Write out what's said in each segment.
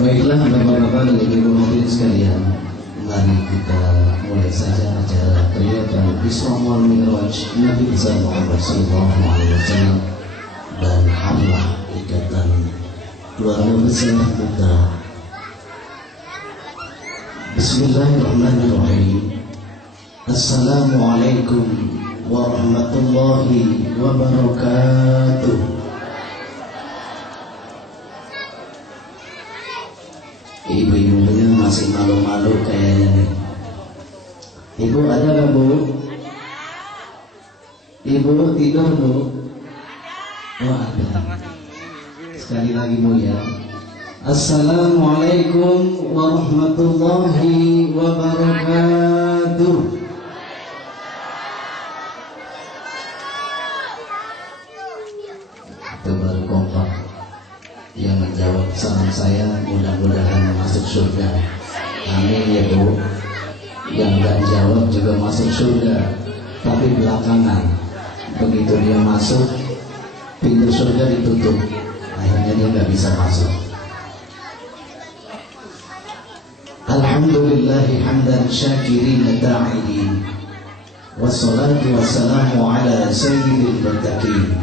Baiklah Bapak-Bapak dan Ibu hadirin sekalian, mari kita mulai saja acara kegiatan Isra wal Mi'raj Nabi besar Muhammad SAW dan hamlah ikatan keluarga besar kita. Bismillahirrahmanirrahim. Assalamualaikum warahmatullahi wabarakatuh. Ibu-ibunya masih malu-malu kayaknya nih. Ibu ada nggak Bu? Ibu tidur Bu? Oh ada. Sekali lagi Bu ya. Assalamualaikum warahmatullahi wabarakatuh. Itu baru kompak. Yang menjawab salam saya mudah-mudahan masuk surga. Amin ya Bu. Yang gak jawab juga masuk surga, tapi belakangan begitu dia masuk pintu surga ditutup, akhirnya dia gak bisa masuk. Alhamdulillahi hamdan syakirin da'idin, wassalatu wassalamu ala sayyidil muttaqin,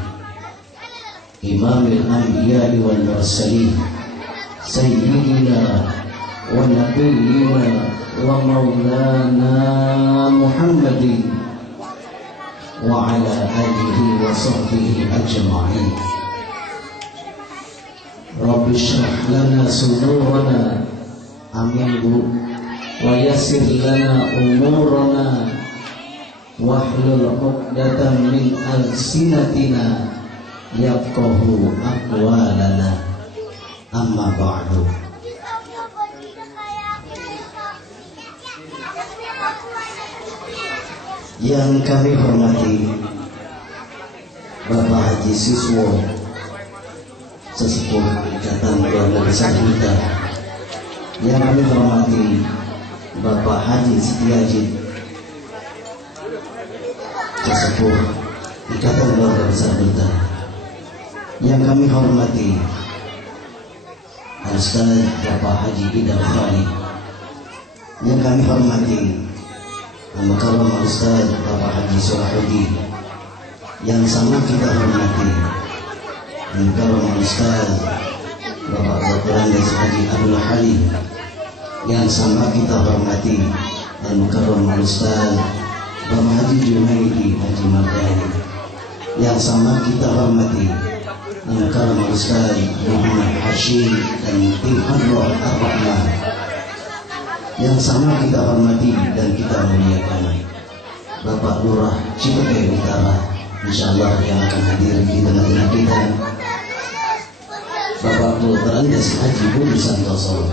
imamil anbiya'i wal mursalin, sayyidina wa nabiyyina wa maulana Muhammadin wa ala alihi wa sahbihi ajma'in. Rabbi shrah lana sudurana, amin Bu, wa yassir lana umurana, wahlul 'uqdatam min alsinatina yafqahu aqwalana, amma ba'du. Yang kami hormati Bapak Haji Siswo, sesepuh ikatan keluarga besar kita. Yang kami hormati Bapak Haji Setiajid, sesepuh ikatan keluarga besar kita. Yang kami hormati Ustaz Bapak Haji Idam Khali. Yang kami hormati Al-Mukarram Ustaz Bapak Haji Solahuddin. Yang sama kita hormati Al-Mukarram Ustaz Bapak Dr. Andes Haji Abdul Halim. Yang sama kita hormati Al-Mukarram Ustaz Bapak Haji Junaidi Haji Mardani. Yang sama kita hormati Al-Mukarram Ustaz Muhammad Hashim dan tim Hadroh Ar-Rahman. Yang sama kita hormati dan kita muliakan Bapak Lurah Cipete Utara, insyaallah yang akan hadir di tengah-tengah kita, Bapak Dr. Andes Haji Budi Santoso.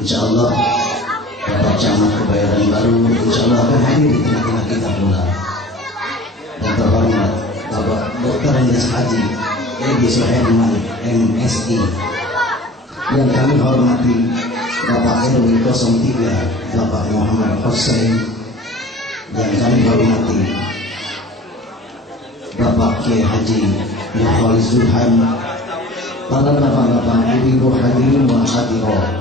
Insyaallah Bapak Camat Kebayoran Baru insyaallah akan hadir di tengah-tengah kita pula. Dan terhormat Bapak Dr. Andes Haji Edi Suherman MSI. Yang kami hormati Bapak RW 03 Bapak Muhammad Hussein. Yang kami hormati Bapak Kiai Haji Mukhlis Zulhan, para bapak-bapak, ibu hadirin wal hadirat,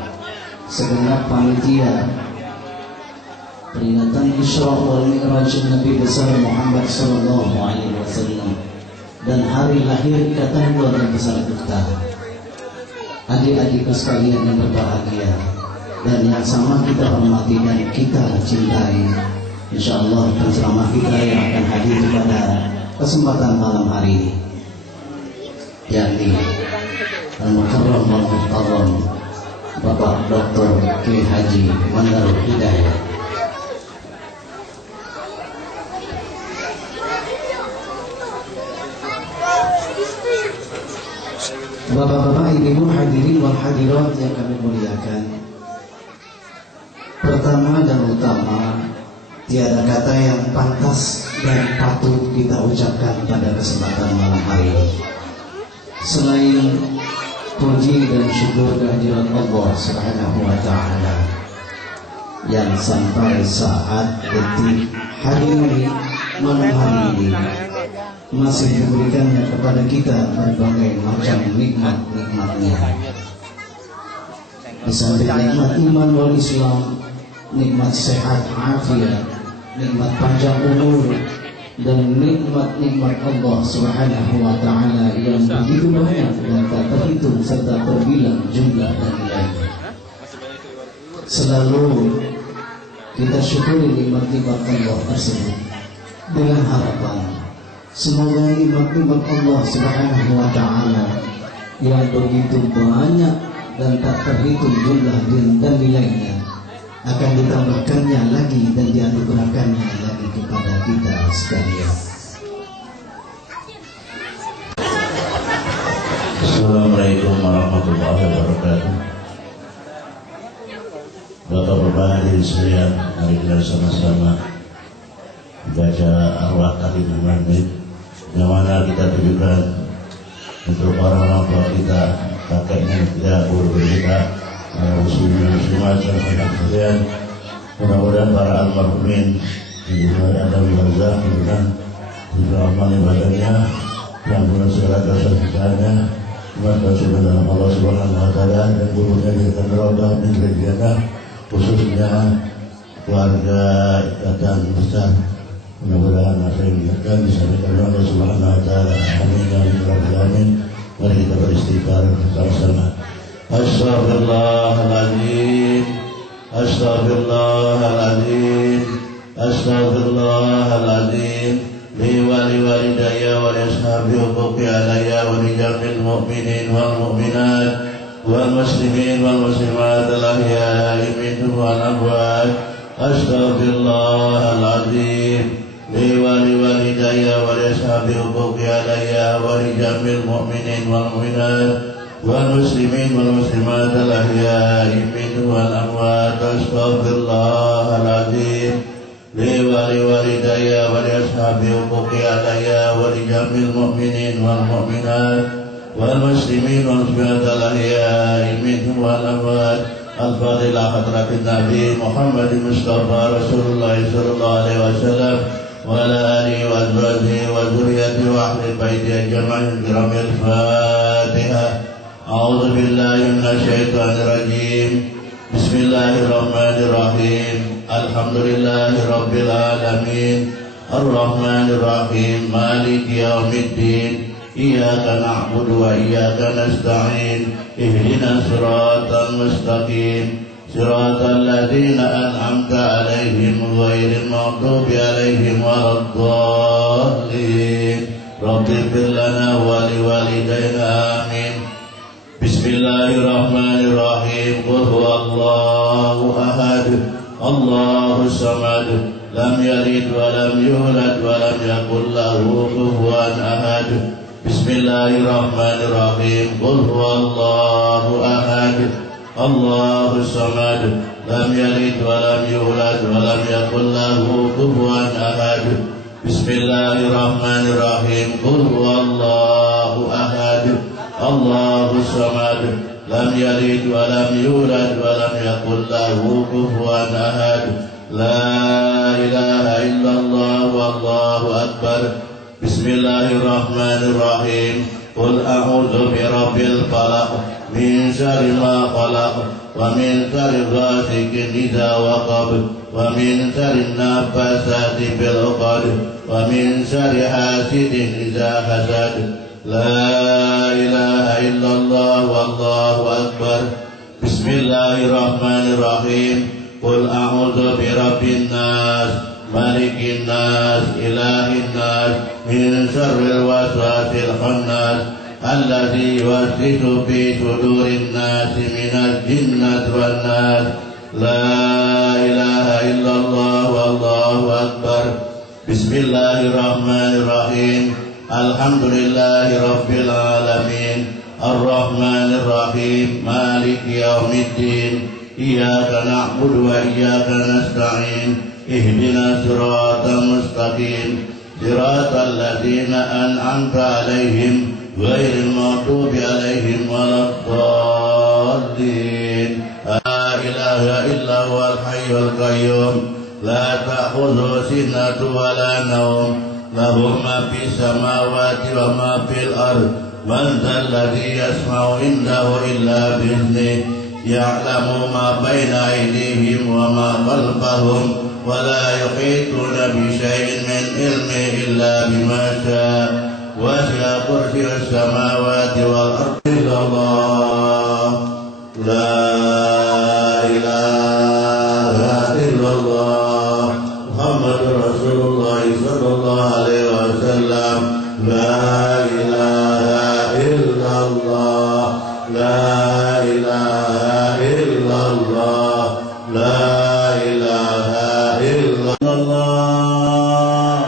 segenap panitia peringatan Isra wal Mi'raj Nabi besar Muhammad SAW dan hari lahir ikatan keluarga besar kita. Adik-adik sekalian yang berbahagia dan yang sama kita hormati dan kita cintai, insyaallah penceramah kita yang akan hadir pada kesempatan malam hari ini, yakni Al-Mukarram wal Muhtaram Bapak Dr. Kiai Haji Mandarul Hidayah. Bapak-bapak, ibu hadirin wal hadirat yang kami muliakan, pertama dan utama, tiada kata yang pantas dan patut kita ucapkan pada kesempatan malam hari ini selain puji dan syukur kehadirat Allah Subhanahu wa Ta'ala yang sampai saat detik hari ini, malam hari ini masih diberikannya kepada kita berbagai macam nikmat-nikmatnya. Di samping nikmat iman wal Islam, nikmat sehat afiat, nikmat panjang umur, dan nikmat-nikmat Allah Subhanahu wa Ta'ala yang begitu banyak dan tak terhitung serta terbilang jumlah dan nilainya. Selalu kita syukuri nikmat-nikmat Allah tersebut dengan harapan semoga nikmat-nikmat Allah Subhanahu wa Ta'ala yang begitu banyak dan tak terhitung jumlah dan nilainya akan ditambahkannya lagi dan dianugerahkannya lagi kepada kita sekalian. Assalamualaikum warahmatullahi wabarakatuh. Bapak-bapak hadirin sekalian, mari kita sama-sama baca arwah kalimah mahmid yang mana kita tujukan untuk orang-orang tua kita, kakek nenek kita, guru kita, muslimat dan sekalian. Mudah-mudahan para almarhumin yang ada di barzakh mudah-mudahan dirahmati badannya dan segala dosa-dosanya dimaafkan dalam Allah Subhanahu wa Ta'ala, dan gurunya diberikan roda min jannah, khususnya keluarga ikatan besar. Mudah-mudahan apa yang diingatkan disampaikan oleh Allah Subhanahu wa Ta'ala. Amin ya rabbal alamin. Mari kita beristighfar bersama-sama. Astaghfirullahaladzim, astaghfirullahaladzim, astaghfirullahaladzim. Li walidayya wa li ashabi huquqi alayya wa li jamil mu'minin wal mu'minat wal muslimin wal muslimat al-ahya'i minhum wal amwat. Astaghfirullahaladzim. Li walidayya wa li ashabi huquqi alayya wa li jamil mu'minin wal mu'minat wal muslimin wal muslimat al-ahya'i minhum wal amwat. Astaghfirullahaladzim. Li walidayya wa li ashabi huquqi alayya wa li jamil mu'minin wal mu'minat wal muslimin wal muslimat al-ahya'i minhum wal amwat. Al-Fadhilah hadratin Nabi Muhammad Mustafa Rasulullah sallallahu alaihi wasallam wa ala alihi wa azwajihi wa dzurriyyatihi wa ahli baitihi ajma'in. Al-Fatihah. A'udzu billahi minasy syaithanir rajim. Bismillahirrahmanirrahim. Alhamdulillahi rabbil alamin. Ar-Rahmanir Rahim. Maliki yaumiddin. Iyyaka na'budu wa iyyaka nasta'in. Ihdinas siratal mustaqim. Siratal ladzina an'amta 'alaihim ghairil maghdubi 'alaihim waladdallin. Rabbighfir lana wa liwalidayna amin. Bismillahirrahmanirrahim. Qul huwallahu ahad, Allahus samad, lam yalid wa lam yulad wa lam yakul lahu kufuwan ahad. Bismillahirrahmanirrahim. Qul huwallahu ahad, Allahus samad, lam yalid wa lam yulad wa lam yakul lahu kufuwan ahad. Bismillahirrahmanirrahim. Qul huwallahu ahad, Allahus samad, lam yalid wa lam yulad wa lam yakul lahu kufuwan ahad. La ilaha illallah wallahu akbar. Bismillahirrahmanirrahim. Qul a'udzu birabbil falaq min syarri ma khalaq wa min syarri ghasiqin idza waqab wa min syarri naffasati fil 'uqad wa min syarri hasidin idza hasad. La ilaha illallah wallahu akbar. Bismillahirrahmanirrahim. Qul a'udzu birabbin nas, malikin nas, ilahin nas, min syarril waswasil khannas, alladzi yuwaswisu fi sudurin nas minal jinnati wan nas. La ilaha illallah wallahu akbar. Bismillahirrahmanirrahim. Alhamdulillahi rabbil alamin. Ar-Rahmanir Rahim. Maliki yaumiddin. Iyyaka na'budu wa iyyaka nasta'in. Ihdinas siratal mustaqim. Siratal ladzina an'amta 'alaihim ghairil maghdubi 'alaihim waladdallin. La ilaha illa huwal hayyul qayyum. La ta'khudhuhu sinatun wa la nawm. Lahu ma fis samawati wa ma fil ardh. Man dzal ladzi yasma'u indahu illa bi'idhnihi. يعلم ما بين أيديهم وما خلفهم ولا يحيطون بشيء من علمه إلا بما شاء وسع كرسي السماوات والأرض إلا الله لا إله إلا الله محمد رسول الله صلى الله عليه وسلم لا إله إلا الله لا إله إلا الله لا إله إلا الله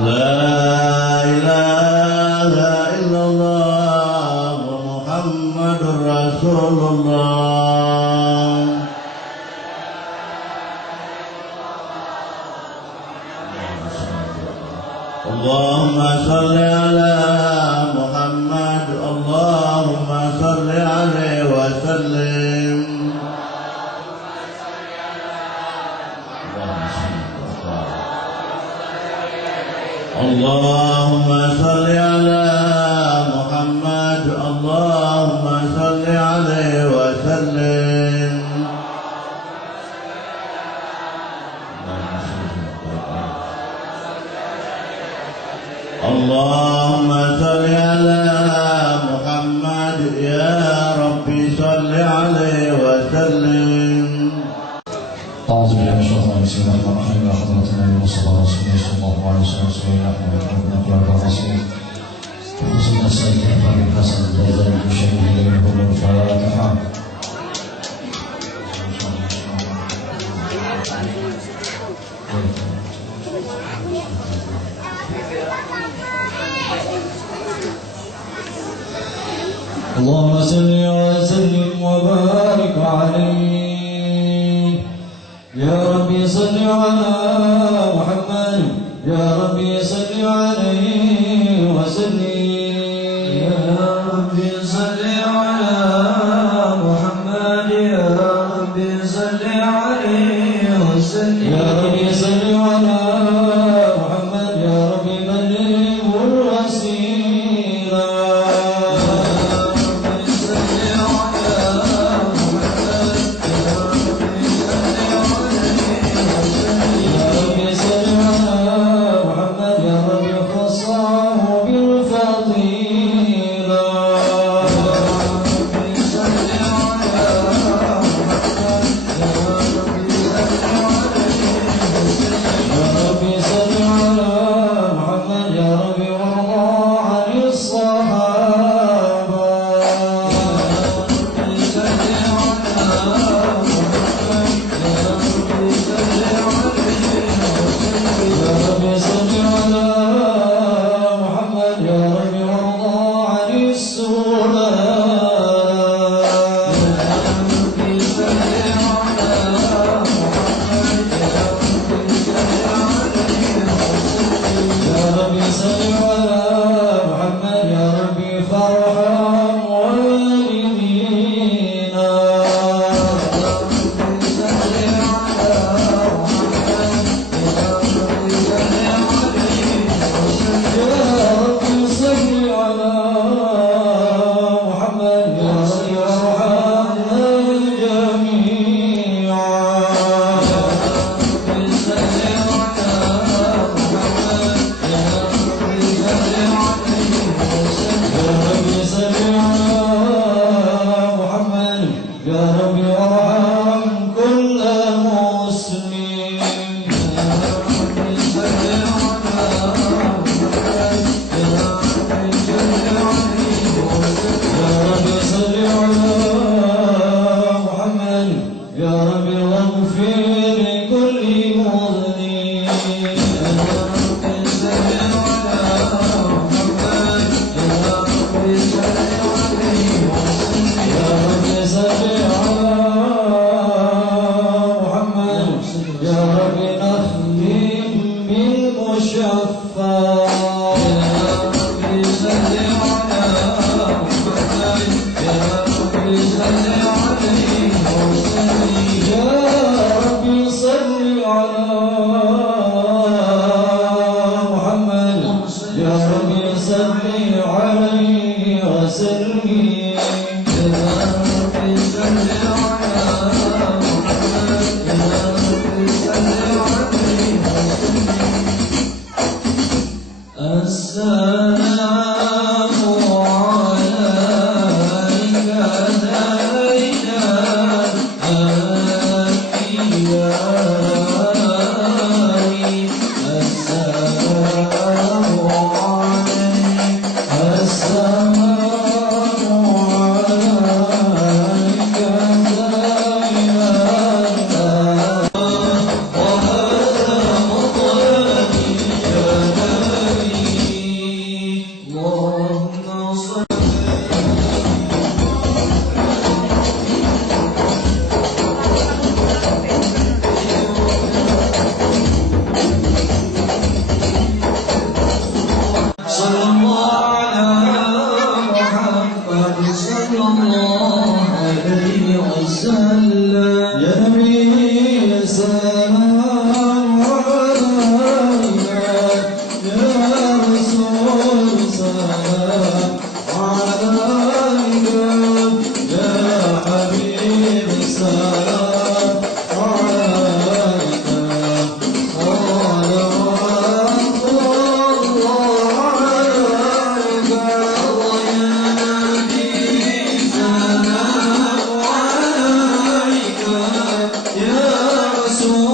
لا إله إلا الله محمد رسول الله اللهم صل على محمد اللهم صل عليه وسلم اللهم صل على محمد اللهم صل عليه وسلم اللهم صل على محمد يا ربي صل عليه وسلم أعوذ بالله من الشيطان بسم الله الرحمن الرحيم يا حضرة النبي صلى الله عليه وسلم سيدنا محمد ربنا الرسول خصوصا السيد الفاضل الحسن الفوزان المشهد له الفاتحة اللهم صل وسلم وبارك عليه يا ربي صل على محمد يا ربي صل عليه وسلم يا ربي صل على محمد يا ربي صل عليه وسلم يا ربي صل على محمد يا ربي بلغه الوسيلة يا رسول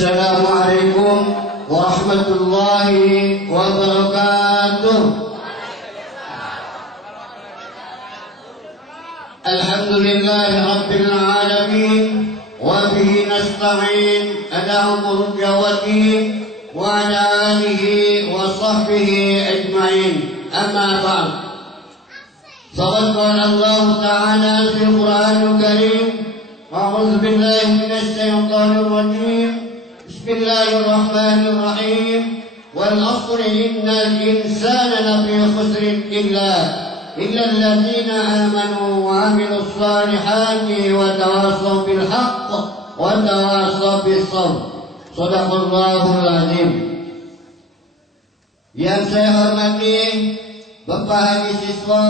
Assalamualaikum warahmatullahi wabarakatuh. Alhamdulillahi rabbil alamin wa bihi nasta'in ala umuri dawati wa ala alihi wa sahbihi ajma'in. Amma ba'd. Faqad qala Allah ta'ala fil Qur'anil Karim, a'udzu billahi minasy syaithanir rajim. Bismillahirrahmanirrahim. Wal 'ashri innal insana lafi khusrin illa الذين آمنوا وعملوا الصالحات وتواصوا بالحق وتواصوا بالصبر. Shadaqallahul azim. Yang saya hormati Bapak Haji Siswa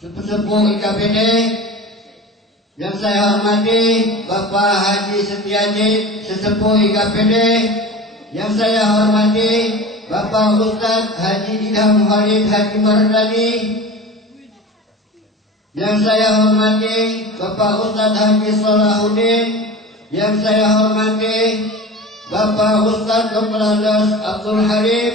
Sepuh IKPD, yang saya hormati Bapak Haji Setiaji Sesepuh IKPD, yang saya hormati Bapak Ustaz Haji Idham Khalid Haji Mardani, yang saya hormati Bapak Ustaz Haji Salahuddin, yang saya hormati Bapak Ustaz Dr. Andas Abdul Halim,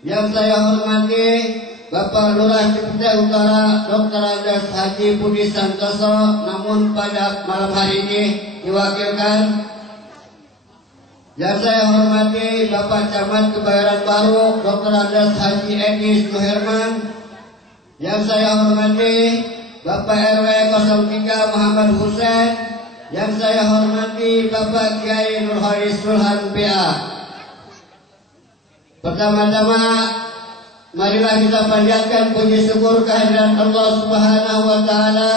yang saya hormati Bapak Lurah Cipete Utara Dr. Andas Haji Budi Santoso, namun pada malam hari ini diwakilkan. Yang saya hormati Bapak Camat Kebayoran Baru Dr. Andas Haji Edi Suherman, yang saya hormati Bapak RW 03 Muhammad Hussein, yang saya hormati Bapak Kiai Nurholis Sulhan PA. Pertama-tama marilah kita panjatkan puji syukur kehadiran Allah Subhanahu wa taala,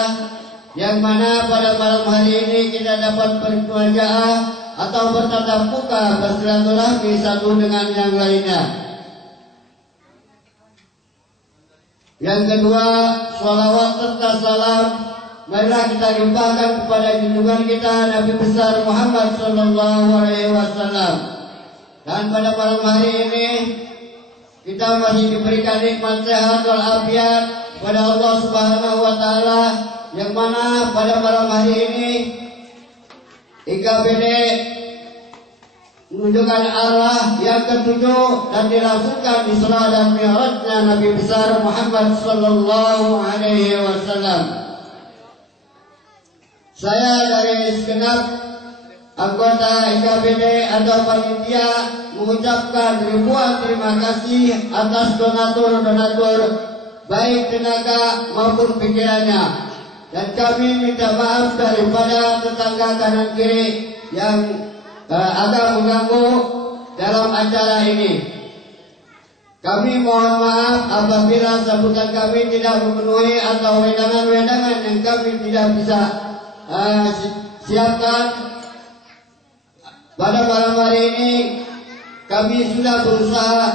yang mana pada malam hari ini kita dapat bermuaja'ah atau bertatap muka bersilaturahmi satu dengan yang lainnya. Yang kedua, sholawat serta salam marilah kita limpahkan kepada junjungan kita Nabi besar Muhammad sallallahu alaihi wasallam. Dan pada malam hari ini kita masih diberikan nikmat sehat wal afiat kepada Allah Subhanahu wa taala, yang mana pada malam hari ini IKPD menunjukkan arah yang ketujuh dan dilangsungkan di Isra dan Mi'rajnya Nabi besar Muhammad sallallahu alaihi wasallam. Saya dari segenap anggota IKPD atau panitia mengucapkan ribuan terima kasih atas donatur-donatur baik tenaga maupun pikirannya. Dan kami minta maaf daripada tetangga kanan kiri yang agak mengganggu dalam acara ini. Kami mohon maaf apabila sambutan kami tidak memenuhi atau wedangan-wedangan yang kami tidak bisa siapkan. Pada malam hari ini kami sudah berusaha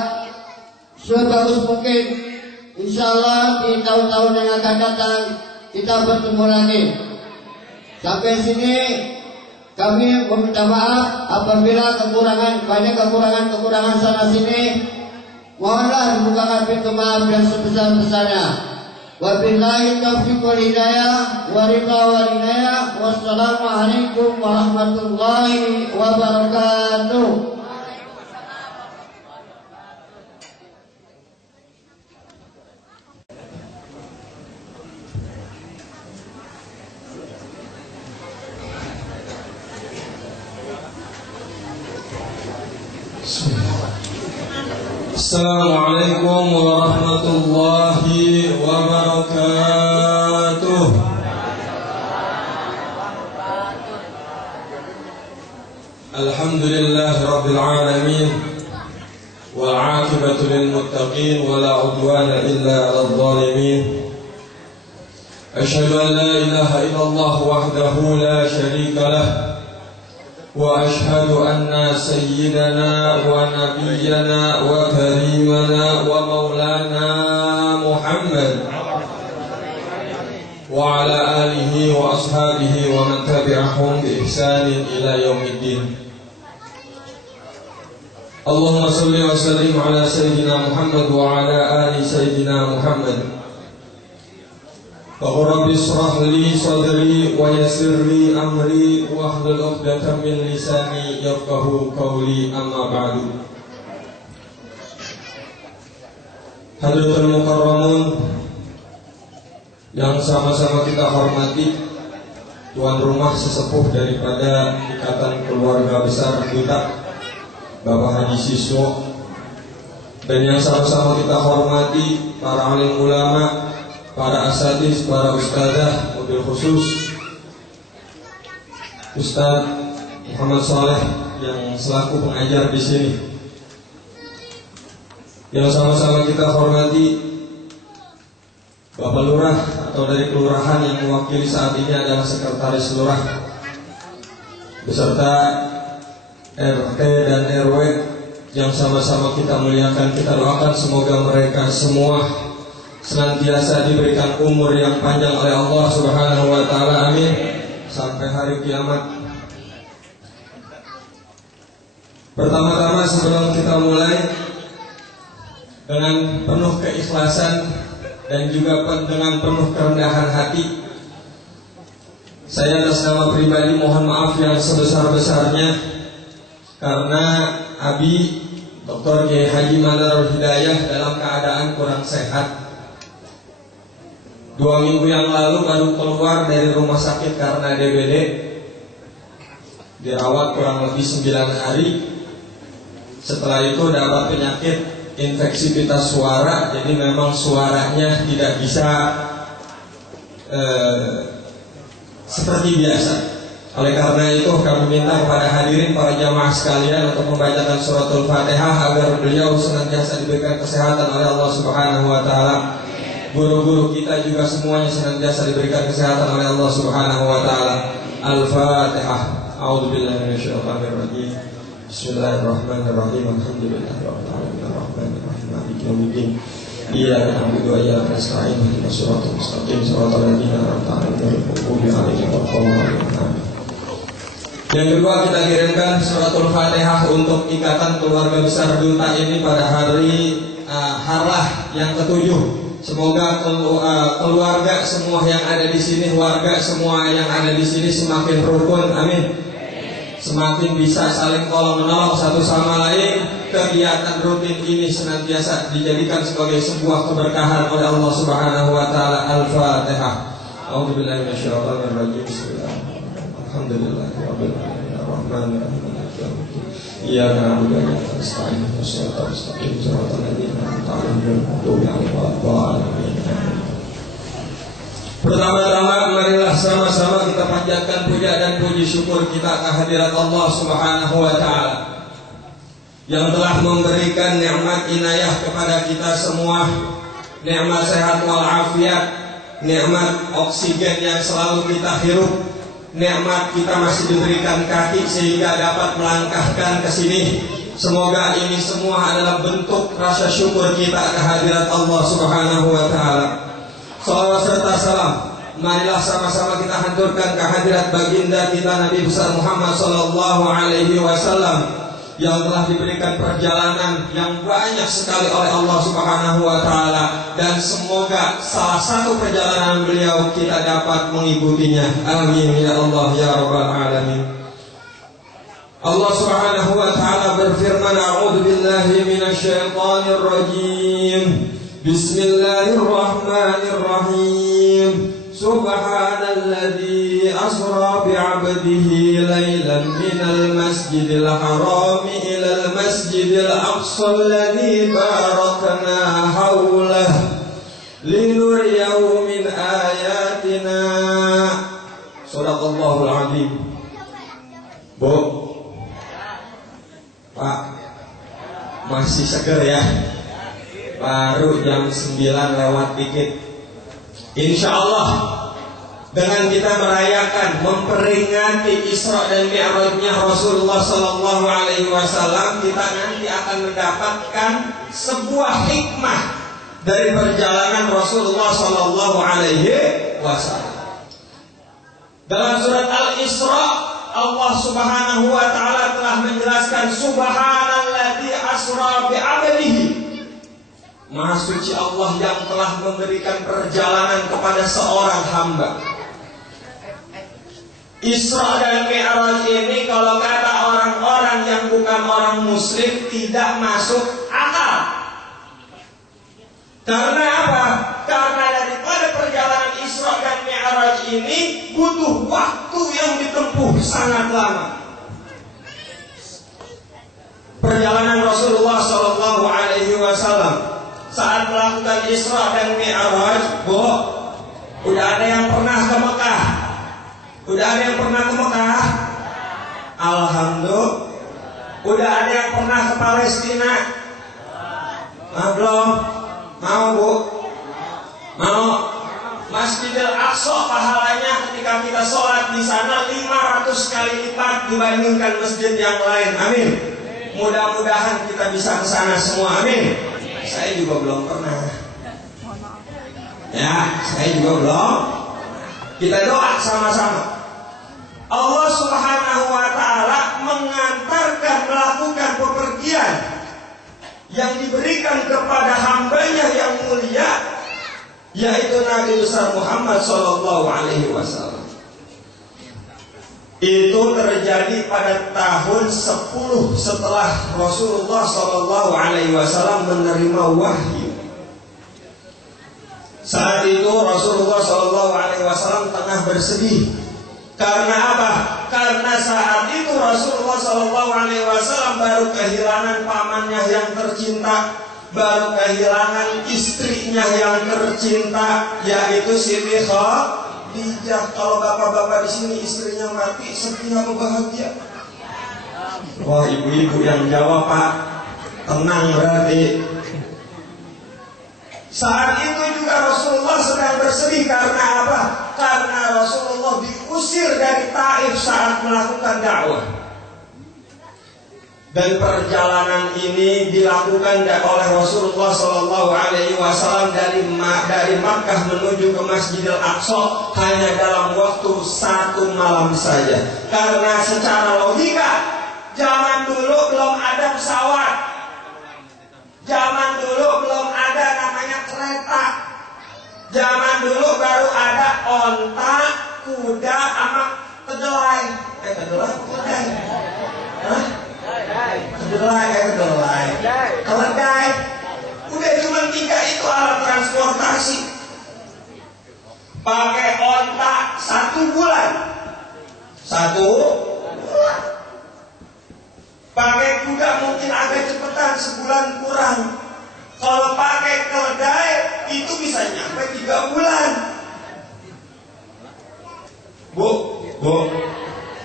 sebagus mungkin. Insya Allah di tahun-tahun yang akan datang kita bertemu lagi. Sampai sini kami meminta maaf apabila banyak kekurangan sana sini. Mohonlah dibukakan pintu maaf yang sebesar-besarnya. Wabillahi taufiq wal hidayah wa ridha wal inayah. Wassalamualaikum warahmatullahi wabarakatuh. Assalamualaikum warahmatullahi wabarakatuh. Alhamdulillahi rabbil alamin, wal 'aqibatu lil muttaqin wa la 'udwana illa 'alal zalimin. Asyhadu an la ilaha illallah wahdahu la syarika lah, wa ashhadu anna sayyidana wa nabiyyana wa karimana wa maulana Muhammad wa ala alihi wa ashabihi wa man tabi'ahum bi ihsanin ila yaumiddin. Allahumma salli wa sallim ala sayyidina Muhammad wa ala ali sayyidina Muhammad. Rabbi ishrah li sadri wa yassir li amri wahlul 'uqdatam min lisani yafqahu qawli, amma ba'du. Hadratul mukarramun yang sama-sama kita hormati, tuan rumah sesepuh daripada Ikatan Keluarga Besar kita, Bapak Haji Siswo, dan yang sama-sama kita hormati para alim ulama, para asatidz, para ustadzah, wabil khusus Ustadz Muhammad Saleh yang selaku pengajar di sini, yang sama-sama kita hormati Bapak Lurah atau dari kelurahan yang mewakili saat ini adalah Sekretaris Lurah beserta RT dan RW yang sama-sama kita muliakan. Kita doakan semoga mereka semua senantiasa diberikan umur yang panjang oleh Allah Subhanahu wa taala, amin, sampai hari kiamat. Pertama-tama sebelum kita mulai, dengan penuh keikhlasan dan juga dengan penuh kerendahan hati, saya atas nama pribadi mohon maaf yang sebesar-besarnya karena Abi Dr. Kiai Haji Manarul Hidayah dalam keadaan kurang sehat. 2 minggu yang lalu baru keluar dari rumah sakit karena DBD, dirawat kurang lebih 9 hari. Setelah itu dapat penyakit infeksi pita suara, jadi memang suaranya tidak bisa seperti biasa. Oleh karena itu kami minta kepada hadirin para jamaah sekalian untuk membacakan suratul Fatihah agar beliau senantiasa diberikan kesehatan oleh Allah Subhanahu wa taala. Guru-guru kita juga semuanya senantiasa diberikan kesehatan oleh Allah Subhanahu wa taala. Al-Fatihah. A'udzubillahi minasyaitonir rajim. Bismillahirrahmanirrahim. Alhamdulillahirabbil alamin arrahmanir rahim maliki yaumiddin. Iyyaka na'budu wa iyyaka nasta'in. Ihdinas siratal mustaqim siratal ladzina an'amta 'alaihim ghairil maghdubi 'alaihim waladdallin. Yang kedua, kita kirimkan suratul Fatihah untuk Ikatan Keluarga Besar Duta ini pada hari Harlah yang ke-7. Semoga keluarga semua yang ada di sini, warga semua yang ada di sini semakin rukun, amin. Semakin bisa saling tolong menolong satu sama lain. Kegiatan rutin ini senantiasa dijadikan sebagai sebuah keberkahan oleh Allah Subhanahu wa taala. Al-Fatihah. A'udzubillahi minasyaitonir rajim. Bismillahirrahmanirrahim. Alhamdulillahirabbil alamin arrahmanir rahim maliki yaumiddin. Iyyaka na'budu wa iyyaka nasta'in. Ihdinas siratal mustaqim siratal ladzina an'amta 'alaihim ghairil maghdubi 'alaihim waladdallin. Pertama-tama marilah sama-sama kita panjatkan puja dan puji syukur kita kehadirat Allah Subhanahu wa taala yang telah memberikan nikmat inayah kepada kita semua, nikmat sehat walafiat, nikmat oksigen yang selalu kita hirup, nikmat kita masih diberikan kaki sehingga dapat melangkahkan ke sini. Semoga ini semua adalah bentuk rasa syukur kita kehadirat Allah Subhanahu wa taala. Salawat serta salam marilah sama-sama kita haturkan kehadirat baginda kita Nabi besar Muhammad sallallahu alaihi wasallam yang telah diberikan perjalanan yang banyak sekali oleh Allah Subhanahu wa taala, dan semoga salah satu perjalanan beliau kita dapat mengikutinya. Amin ya Allah ya rabbal alamin. Allah Subhanahu wa taala berfirman, a'udzu billahi minasyaitonir rajim. Bismillahirrahmanirrahim. Subhanalladzi asra bi'abdihi laylan minal masjidil haram ilal masjidil aqsa alladzi barakna hawlahu linuriyahu min ayatina. Shadaqallahul azim. Bu, Pak, masih seger ya? Baru jam 9 lewat dikit. Insya Allah dengan kita merayakan, memperingati Isra dan Mi'rajnya Rasulullah Sallallahu Alaihi Wasallam, kita nanti akan mendapatkan sebuah hikmah dari perjalanan Rasulullah Sallallahu Alaihi Wasallam. Dalam surat Al-Isra, Allah Subhanahu Wa Taala telah menjelaskan Subhanalladzi asra bi'abdihi Maha suci Allah yang telah memberikan perjalanan kepada seorang hamba. Isra dan Mi'raj ini kalau kata orang-orang yang bukan orang muslim tidak masuk akal. Karena apa? Karena daripada perjalanan Isra dan Mi'raj ini butuh waktu yang ditempuh sangat lama. Perjalanan Rasulullah Shallallahu Alaihi Wasallam saat melakukan Isra dan Mi'raj, udah ada yang pernah ke Mekah? Udah ada yang pernah ke Mekah? Alhamdulillah. Udah ada yang pernah ke Palestina? Belum? Mau bu? Mau? Masjidil Aqsa pahalanya ketika kita sholat di sana 500 kali lipat dibandingkan masjid yang lain. Amin. Mudah-mudahan kita bisa ke sana semua. Amin. Saya juga belum pernah. Ya, saya juga belum. Kita doa sama-sama. Allah Subhanahu wa ta'ala mengantarkan melakukan pepergian yang diberikan kepada hambanya yang mulia, yaitu Nabi besar Muhammad Sallallahu Alaihi Wasallam. Itu terjadi pada tahun 10 setelah Rasulullah Sallallahu Alaihi Wasallam menerima wahyu. Saat itu Rasulullah Sallallahu Alaihi Wasallam tengah bersedih. Karena apa? Karena saat itu Rasulullah Sallallahu Alaihi Wasallam baru kehilangan pamannya yang tercinta, baru kehilangan istrinya yang tercinta, yaitu Siti Khadijah. Kalau bapak-bapak di sini istrinya mati, sedih apa bahagia? Wah, ibu-ibu yang jawab Pak, tenang berarti. Saat itu juga Rasulullah sedang bersedih karena apa? Karena Rasulullah diusir dari Taif saat melakukan dakwah. Dan perjalanan ini dilakukan oleh Rasulullah Shallallahu Alaihi Wasallam dari Makkah menuju ke Masjidil Aqsa hanya dalam waktu 1 malam saja. Karena secara logika zaman dulu belum ada pesawat, zaman dulu belum ada namanya kereta, zaman dulu baru ada onta, kuda, sama kedelai. Kedelai. Hah? Keledai. Udah cuma 3 itu alat transportasi. Pakai onta 1 bulan. 1 bulan. Pakai kuda mungkin agak cepetan, sebulan kurang. Kalau pakai keledai itu bisa nyampe 3 bulan. Bu,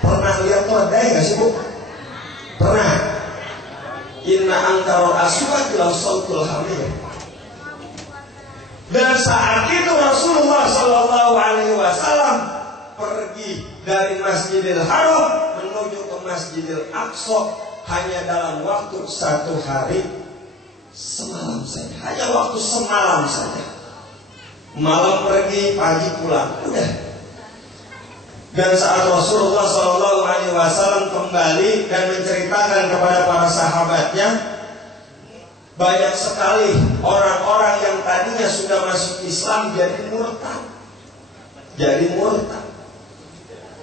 pernah lihat keledai gak sih bu? Pernah. Inna angkarul aswat ila sautul hamir. Dan saat itu Rasulullah Sallallahu Alaihi Wasallam pergi dari Masjidil Haram menuju ke Masjidil Aqsa hanya dalam waktu 1 hari semalam saja. Hanya waktu semalam saja. Malam pergi, pagi pulang. Udah. Dan saat Rasulullah Sallallahu Alaihi Wasallam kembali dan menceritakan kepada para sahabatnya, banyak sekali orang-orang yang tadinya sudah masuk Islam jadi murtad.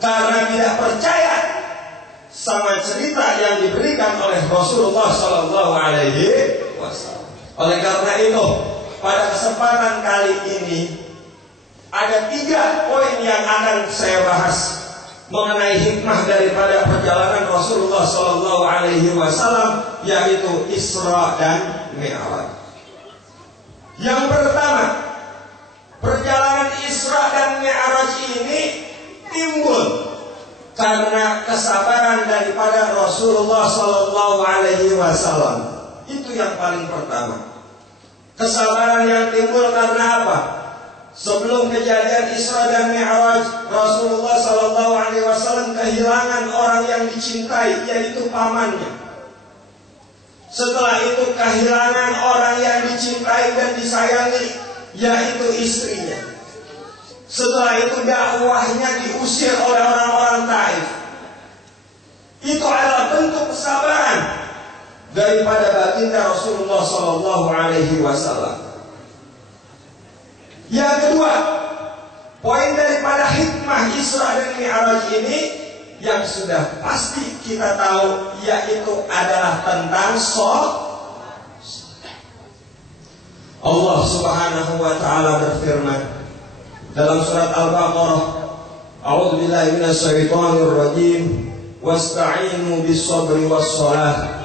Karena tidak percaya sama cerita yang diberikan oleh Rasulullah Sallallahu Alaihi Wasallam. Oleh karena itu, pada kesempatan kali ini ada 3 poin yang akan saya bahas mengenai hikmah daripada perjalanan Rasulullah Sallallahu Alaihi Wasallam, yaitu Isra dan Mi'raj. Yang pertama, perjalanan Isra dan Mi'raj ini timbul karena kesabaran daripada Rasulullah Sallallahu Alaihi Wasallam. Itu yang paling pertama. Kesabaran yang timbul karena apa? Sebelum kejadian Isra dan Mi'raj, Rasulullah Sallallahu Alaihi Wasallam kehilangan orang yang dicintai, yaitu pamannya. Setelah itu kehilangan orang yang dicintai dan disayangi, yaitu istrinya. Setelah itu dakwahnya diusir oleh orang-orang Taif. Itu adalah bentuk kesabaran daripada baginda Rasulullah Sallallahu Alaihi Wasallam. Yang kedua, poin daripada hikmah Isra dan Mi'raj ini yang sudah pasti kita tahu, yaitu adalah tentang Allah Subhanahu wa taala berfirman dalam surat Al-Baqarah, A'udzubillahi minasyaitonir rajim, wasta'inu bis-sabri was-shalah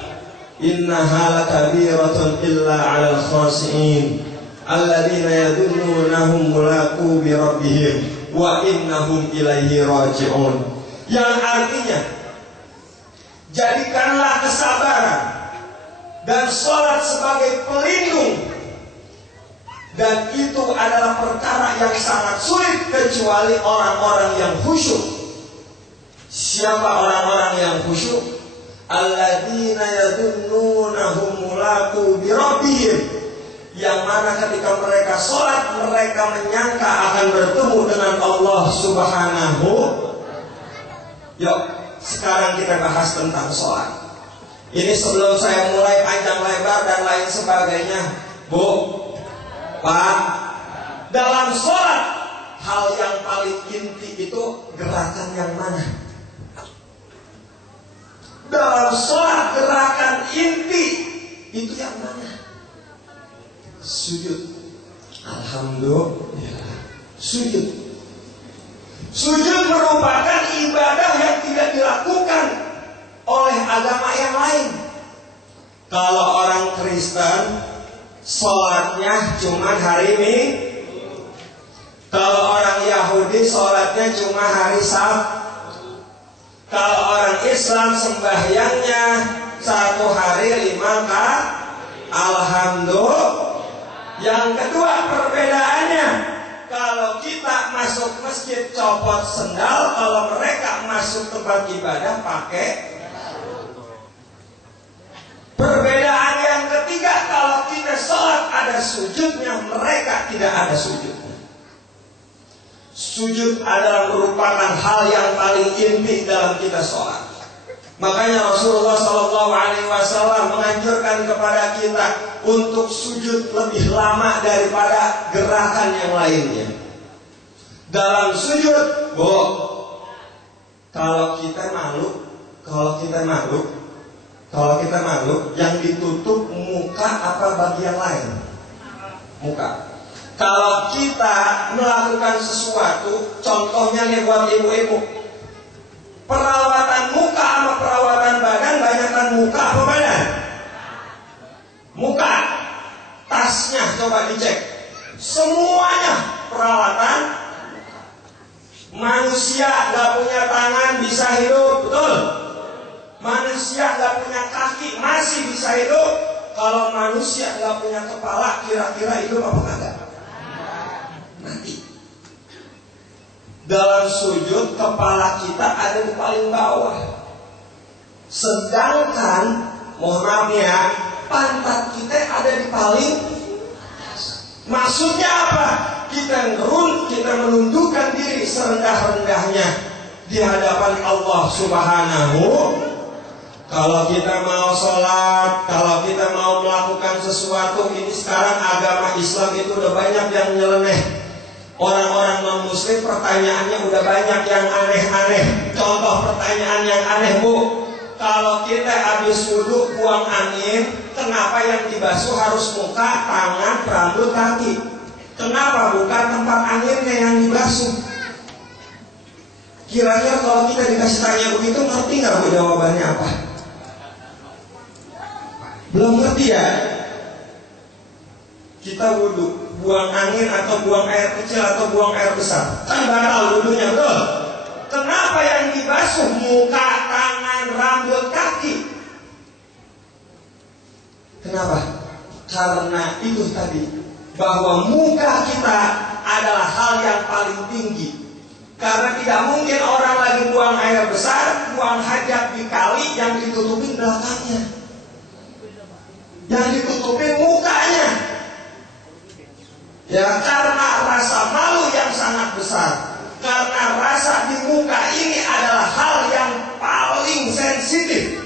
innaha lakabiratun illa 'alal khashi'in alladzina yadunnunahum mulaqu bi rabbihim wa innahum ilaihi raji'un. Yang artinya, jadikanlah kesabaran dan sholat sebagai pelindung, dan itu adalah perkara yang sangat sulit kecuali orang-orang yang khusyuk. Siapa orang-orang yang khusyuk? Alladzina yadunnunahum mulaqu bi rabbihim, yang mana ketika mereka sholat, mereka menyangka akan bertemu dengan Allah Subhanahu. Yuk, sekarang kita bahas tentang sholat. Ini sebelum saya mulai panjang lebar dan lain sebagainya, Bu, Pak, dalam sholat, hal yang paling inti itu gerakan yang mana? Dalam sholat, gerakan inti itu yang mana? Sujud. Alhamdulillah, sujud. Sujud merupakan ibadah yang tidak dilakukan oleh agama yang lain. Kalau orang Kristen, sholatnya cuma hari Minggu. Kalau orang Yahudi, sholatnya cuma hari Sabtu. Kalau orang Islam, sembahyangnya 1 hari 5 kali. Alhamdulillah. Yang kedua, perbedaannya, kalau kita masuk masjid copot sendal, kalau mereka masuk tempat ibadah pakai. Perbedaan yang ketiga, kalau kita sholat ada sujudnya, mereka tidak ada sujudnya. Sujud adalah merupakan hal yang paling inti dalam kita sholat. Makanya Rasulullah Sallallahu Alaihi Wasallam menganjurkan kepada kita untuk sujud lebih lama daripada gerakan yang lainnya. Dalam sujud, kalau kita malu, yang ditutup muka apa bagian lain? Muka. Kalau kita melakukan sesuatu, contohnya nih buat ibu-ibu, perawatan muka sama perawatan badan, banyakkan muka apa badan? Muka. Tasnya coba dicek, semuanya perawatan. Manusia gak punya tangan bisa hidup, betul? Manusia gak punya kaki masih bisa hidup. Kalau manusia gak punya kepala, kira-kira hidup apa kagak? Mati. Dalam sujud, kepala kita ada di paling bawah, sedangkan mohon maaf ya, pantat kita ada di paling atas. Maksudnya apa? Kita menundukkan diri serendah-rendahnya di hadapan Allah Subhanahu. Kalau kita mau sholat, kalau kita mau melakukan sesuatu, ini sekarang agama Islam itu udah banyak yang nyeleneh. Orang-orang non-muslim pertanyaannya udah banyak yang aneh-aneh. Contoh pertanyaan yang aneh, Bu, kalau kita habis wudhu buang angin, kenapa yang dibasuh harus muka, tangan, rambut, kaki? Kenapa bukan tempat anginnya yang dibasuh? Kira-kira kalau kita dikasih tanya begitu, ngerti nggak Bu jawabannya apa? Belum ngerti ya? Kita wudhu, buang angin atau buang air kecil atau buang air besar, kan batal wudhunya, betul? Kenapa yang dibasuh muka, tangan, rambut, kaki? Kenapa? Karena itu tadi, bahwa muka kita adalah hal yang paling tinggi. Karena tidak mungkin orang lagi buang air besar, buang hajat di kali, yang ditutupin belakangnya, yang ditutupin mukanya. Ya, karena rasa malu yang sangat besar. Karena rasa di muka ini adalah hal yang paling sensitif.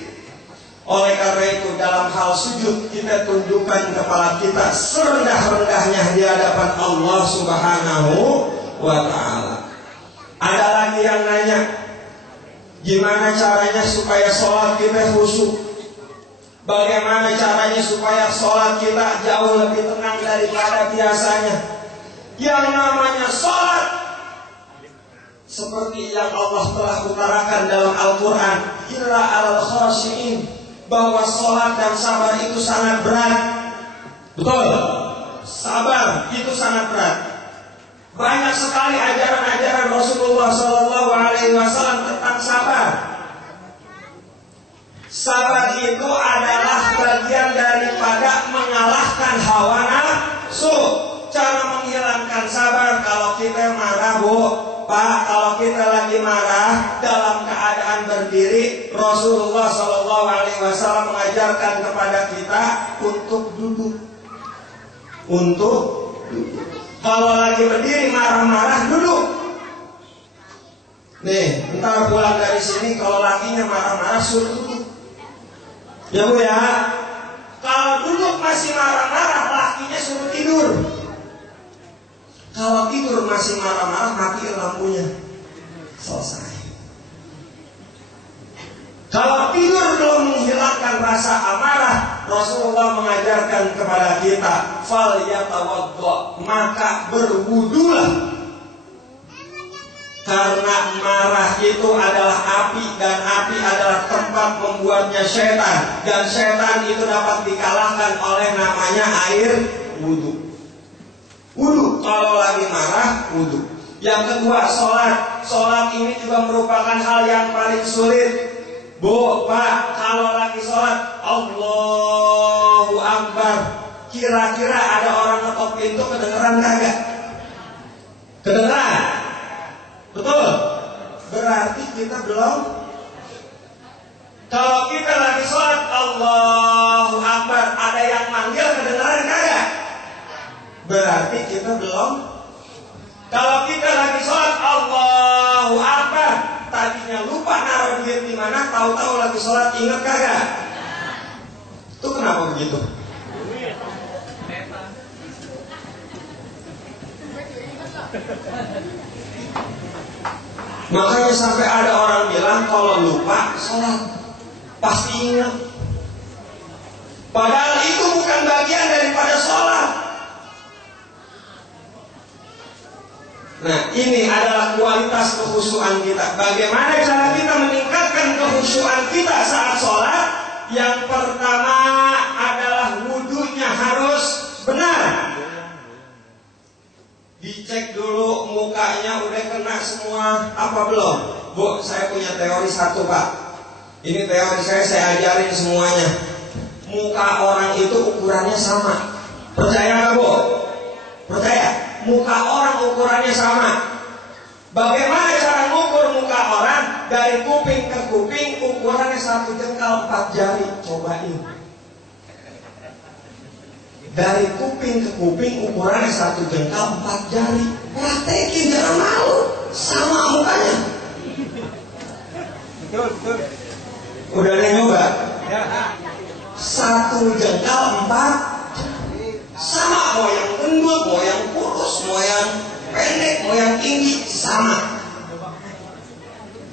Oleh karena itu dalam dalam hal sujud kita tundukkan kepala kita serendah-rendahnya di hadapan Allah Subhanahu wa ta'ala. Ada lagi yang nanya, gimana caranya supaya sholat kita khusyuk? Bagaimana caranya supaya sholat kita jauh lebih tenang daripada biasanya? Yang namanya sholat, seperti yang Allah telah utarakan dalam Al-Quran, illa alal khashi'in, bahwa sholat dan sabar itu sangat berat. Betul, sabar itu sangat berat. Banyak sekali ajaran-ajaran Rasulullah SAW tentang sabar. Sabar itu adalah bagian daripada mengalahkan hawa nafsu. Cara menghilangkan sabar, kalau kita marah, Bu, Pak, kalau kita lagi marah dalam keadaan berdiri, Rasulullah SAW mengajarkan kepada kita untuk duduk. Untuk duduk. Kalau lagi berdiri marah-marah, duduk. Nih, ntar pulang dari sini kalau lakinya marah-marah suruh duduk. Ya Bu ya. Kalau duduk masih marah-marah, lakinya suruh tidur. Kalau tidur masih marah-marah, matiin lampunya. Selesai. Kalau tidur belum menghilangkan rasa amarah, Rasulullah mengajarkan kepada kita, fal yatawaddo, maka berwudulah. Karena marah itu adalah api, dan api adalah tempat membuatnya setan, dan setan itu dapat dikalahkan oleh namanya air wudu. Wudu, kalau lagi marah, wudu. Yang kedua, sholat. Sholat ini juga merupakan hal yang paling sulit. Bu, Pak, kalau lagi sholat, Allahu Akbar, kira-kira ada orang ngetok pintu kedengeran kagak? Kedengeran? Betul? Berarti kita belum. Kalau kita lagi sholat, Allahu Akbar, ada yang manggil kedengeran kagak? Berarti kita belum. Kalau kita lagi sholat, Allahu Akbar, tadinya lupa naruh duit di mana, tahu-tahu lagi sholat ingat kagak? Itu kenapa begitu? Makanya sampai ada orang bilang kalau lupa sholat pasti ingat. Padahal itu bukan bagian daripada sholat. Nah, ini adalah kualitas kekhusyuan kita. Bagaimana cara kita meningkatkan kekhusyuan kita saat sholat? Yang pertama adalah wudunya harus benar. Dicek dulu mukanya udah kena semua apa belum? Bu, saya punya teori satu, Pak. Ini teori saya ajarin semuanya. Muka orang itu ukurannya sama. Percaya nggak, Bu? Percaya? Muka orang ukurannya sama. Bagaimana cara mengukur muka orang? Dari kuping ke kuping ukurannya 1 jengkal 4 jari. Cobain. Dari kuping ke kuping ukurannya 1 jengkal 4 jari. Praktekin, jangan malu. Sama mukanya. Udah ada yang nyoba? 1 jengkal 4 sama, mau yang gendut, mau yang kurus, mau yang pendek, mau yang tinggi, sama.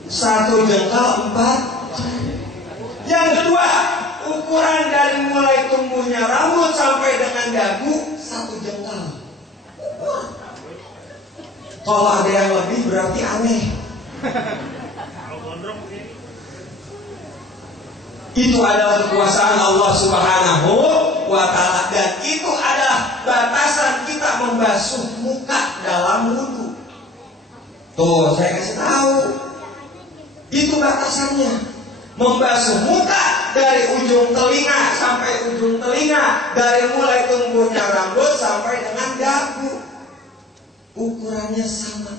1 jengkal 4. Yang kedua, ukuran dari mulai tumbuhnya rambut sampai dengan dagu 1 jengkal. Kalau ada yang lebih berarti aneh. Itu adalah kekuasaan Allah Subhanahu wa ta'ala, dan itu adalah batasan kita membasuh muka dalam wudu. Tuh, saya kasih tahu. Itu batasannya. Membasuh muka dari ujung telinga sampai ujung telinga, dari mulai tumbuhnya rambut sampai dengan dagu. Ukurannya sama.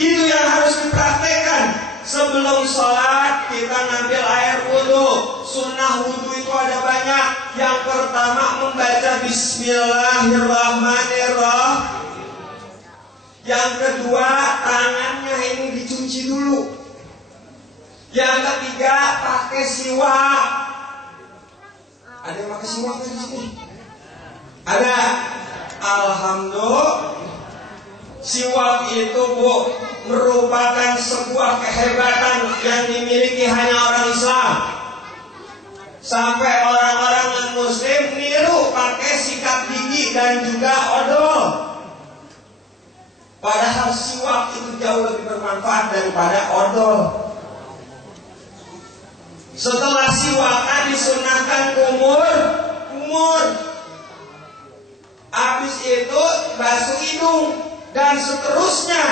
Itu yang harus dipraktekkan. Sebelum sholat kita ngambil air wudhu. Sunnah wudhu itu ada banyak. Yang pertama membaca Bismillahirrahmanirrahim. Yang kedua tangannya ini dicuci dulu. Yang ketiga, pakai siwak. Ada yang pakai siwak di sini? Ada. Alhamdulillah. Siwak itu, Bu, merupakan sebuah kehebatan yang dimiliki hanya orang Islam. Sampai orang-orang non-muslim niru pakai sikat gigi dan juga odol. Padahal siwak itu jauh lebih bermanfaat daripada odol. Setelah siwakan disunahkan kumur. Habis itu basuh hidung dan seterusnya.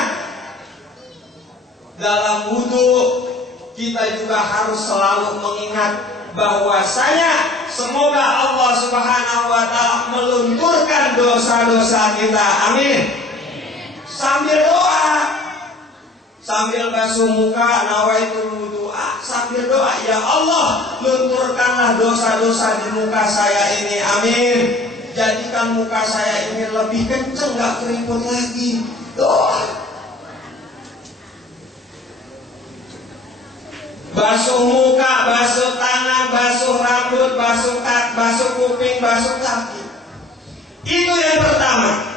Dalam wudhu kita juga harus selalu mengingat bahwasanya semoga Allah Subhanahu wa taala melunturkan dosa-dosa kita. Amin. Sambil doa, sambil basuh muka, nawaitul wudu'a, sambil doa, ya Allah, lunturkanlah dosa-dosa di muka saya ini. Amin. Jadikan muka saya ini lebih kenceng, gak keriput lagi. Doa. Basuh muka, basuh tangan, basuh rambut, basuh kuping, basuh kaki. Itu yang pertama.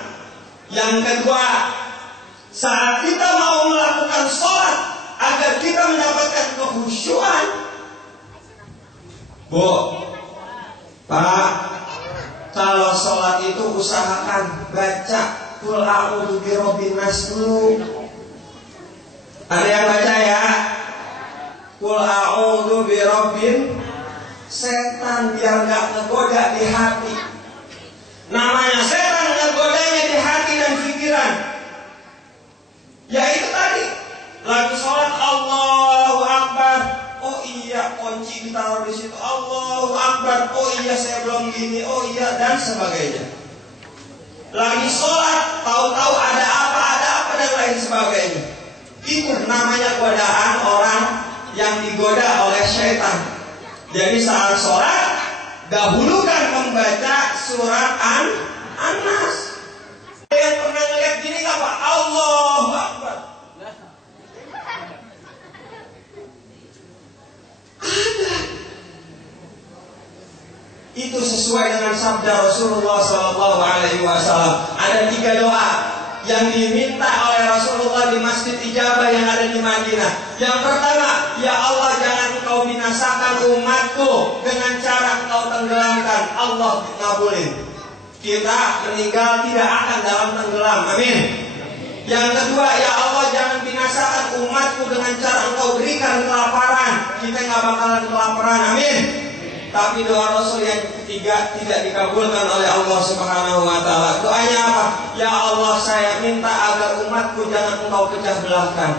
Yang kedua, saat kita mau melakukan sholat agar kita mendapatkan kekhusyuan, Bu, Pak, kalau sholat itu usahakan baca Qul a'udzu birabbin nas dulu. Ada yang baca ya? Qul a'udzu birabbin setan, biar gak ngegoda di hati. Namanya setan ngegodanya di hati dan pikiran. Yaitu tadi, lagi sholat Allahu Akbar. Oh iya, kunci ditaruh di situ. Allahu Akbar. Oh iya, saya belum gini. Oh iya, dan sebagainya. Lagi sholat, tahu-tahu ada apa dan lain sebagainya. Itu namanya godaan orang yang digoda oleh syaitan. Jadi saat sholat, dahulukan membaca surat An-Nas. Yang pernah ngeliat gini gak Pak? Allahu Akbar. Ada. Itu sesuai dengan sabda Rasulullah SAW. Ada 3 doa yang diminta oleh Rasulullah di Masjid Ijabah yang ada di Madinah. Yang pertama, ya Allah, jangan engkau binasakan umatku dengan cara engkau tenggelamkan. Allah ngabulin. Kita meninggal tidak akan dalam tenggelam. Amin. Yang kedua, ya Allah, jangan binasakan umatku dengan cara engkau berikan kelaparan. Kita nggak bakalan kelaparan. Amin. Tapi doa Rasul yang ketiga tidak dikabulkan oleh Allah Subhanahu wa taala. Doanya apa? Ya Allah, saya minta agar umatku jangan engkau pecah belahkan.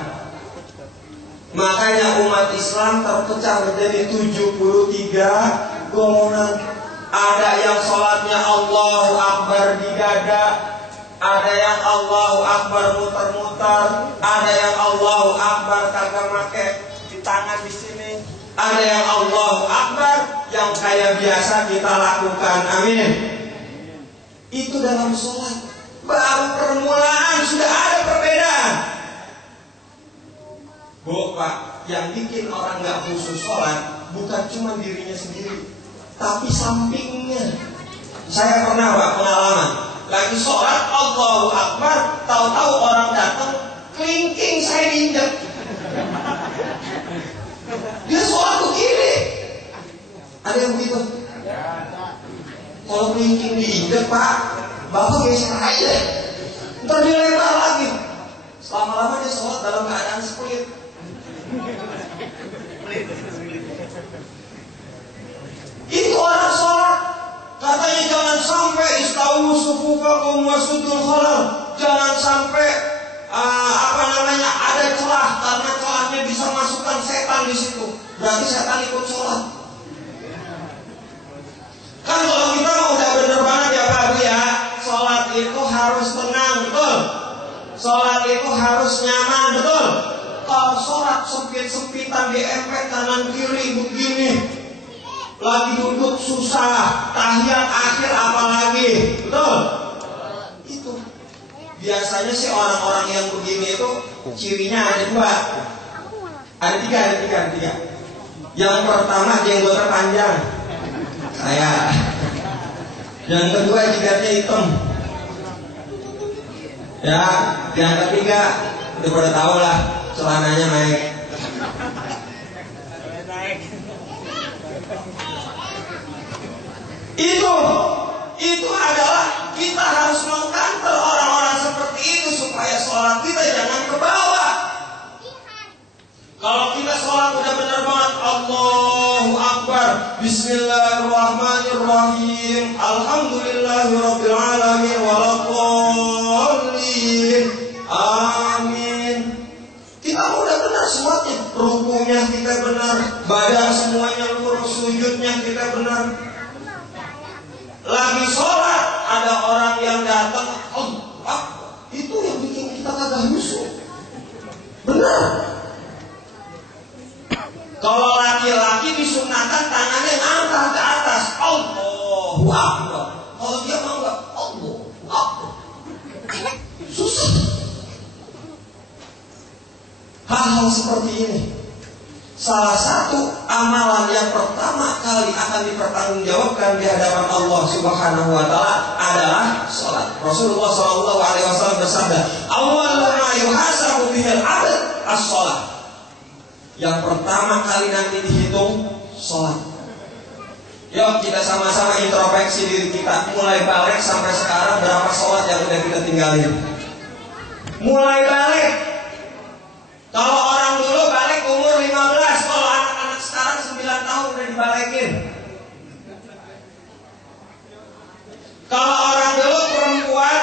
Makanya umat Islam terpecah menjadi 73 golongan. Ada yang sholatnya Allahu Akbar di dada, ada yang Allahu Akbar muter-muter, ada yang Allahu Akbar kagak make di tangan di sini, ada yang Allahu Akbar yang kayak biasa kita lakukan. Amin. Itu dalam sholat. Baru permulaan sudah ada perbedaan. Bu, Pak, yang bikin orang nggak khusyuk sholat bukan cuma dirinya sendiri, tapi sampingnya. Saya pernah Pak pengalaman, lagi sholat Allahu Akbar, tahu-tahu orang datang, kelingking saya diinjak. Dia sholat begini. Ada yang begitu? Kalau kelingking diinjak Pak, Bapak geser aja, ntar dia lebar lagi. Selama-lama dia sholat dalam keadaan split. Itu orang sholat. Katanya jangan sampai istawu sufufakum wasudul khalal. Jangan sampai ada celah, karena celahnya bisa masukkan setan di situ. Berarti setan ikut sholat. Kan kalau kita mau udah bener banget ya Pak Bu ya, sholat itu harus tenang, betul. Sholat itu harus nyaman, betul. Kalau sholat sempit-sempitan diempet kanan kiri begini, lagi duduk susah, tahiyat akhir apalagi, betul? Itu biasanya sih orang-orang yang begini itu cirinya ada 2. Ada tiga. Yang pertama jenggotnya panjang, saya. Yang kedua jidatnya hitam. Ya, yang ketiga udah pada tahu lah, celananya naik. Itu adalah kita harus mengkantor orang-orang seperti itu supaya sholat kita jangan ke bawah. Kalau kita sholat udah benar banget, Allahu Akbar, Bismillahirrahmanirrahim, Alhamdulillahirabbil alamin, waladdallin, amin. Kita udah benar semuanya, rukunya kita benar, badan semuanya lurus, sujudnya kita benar. Lagi sholat ada orang yang datang, itu yang bikin kita kagak khusyuk. Benar. Kalau laki-laki disunahkan tangannya angkat ke atas, Allahu Akbar. Kalau dia mau enggak, Allahu Akbar. Susah. Hal-hal seperti ini salah satu amalan yang pertama kali akan dipertanggungjawabkan di hadapan Allah Subhanahu wa taala adalah salat. Rasulullah SAW bersabda, "Awwalu ma yuhasabu bihil 'abd as-shalah." Yang pertama kali nanti dihitung salat. Yuk kita sama-sama introspeksi diri kita. Mulai balik sampai sekarang berapa salat yang udah kita tinggalin? Mulai balik. Kalau orang dulu balik umur 15, kalau anak-anak sekarang 9 tahun udah dibalikin. Kalau orang dulu perempuan,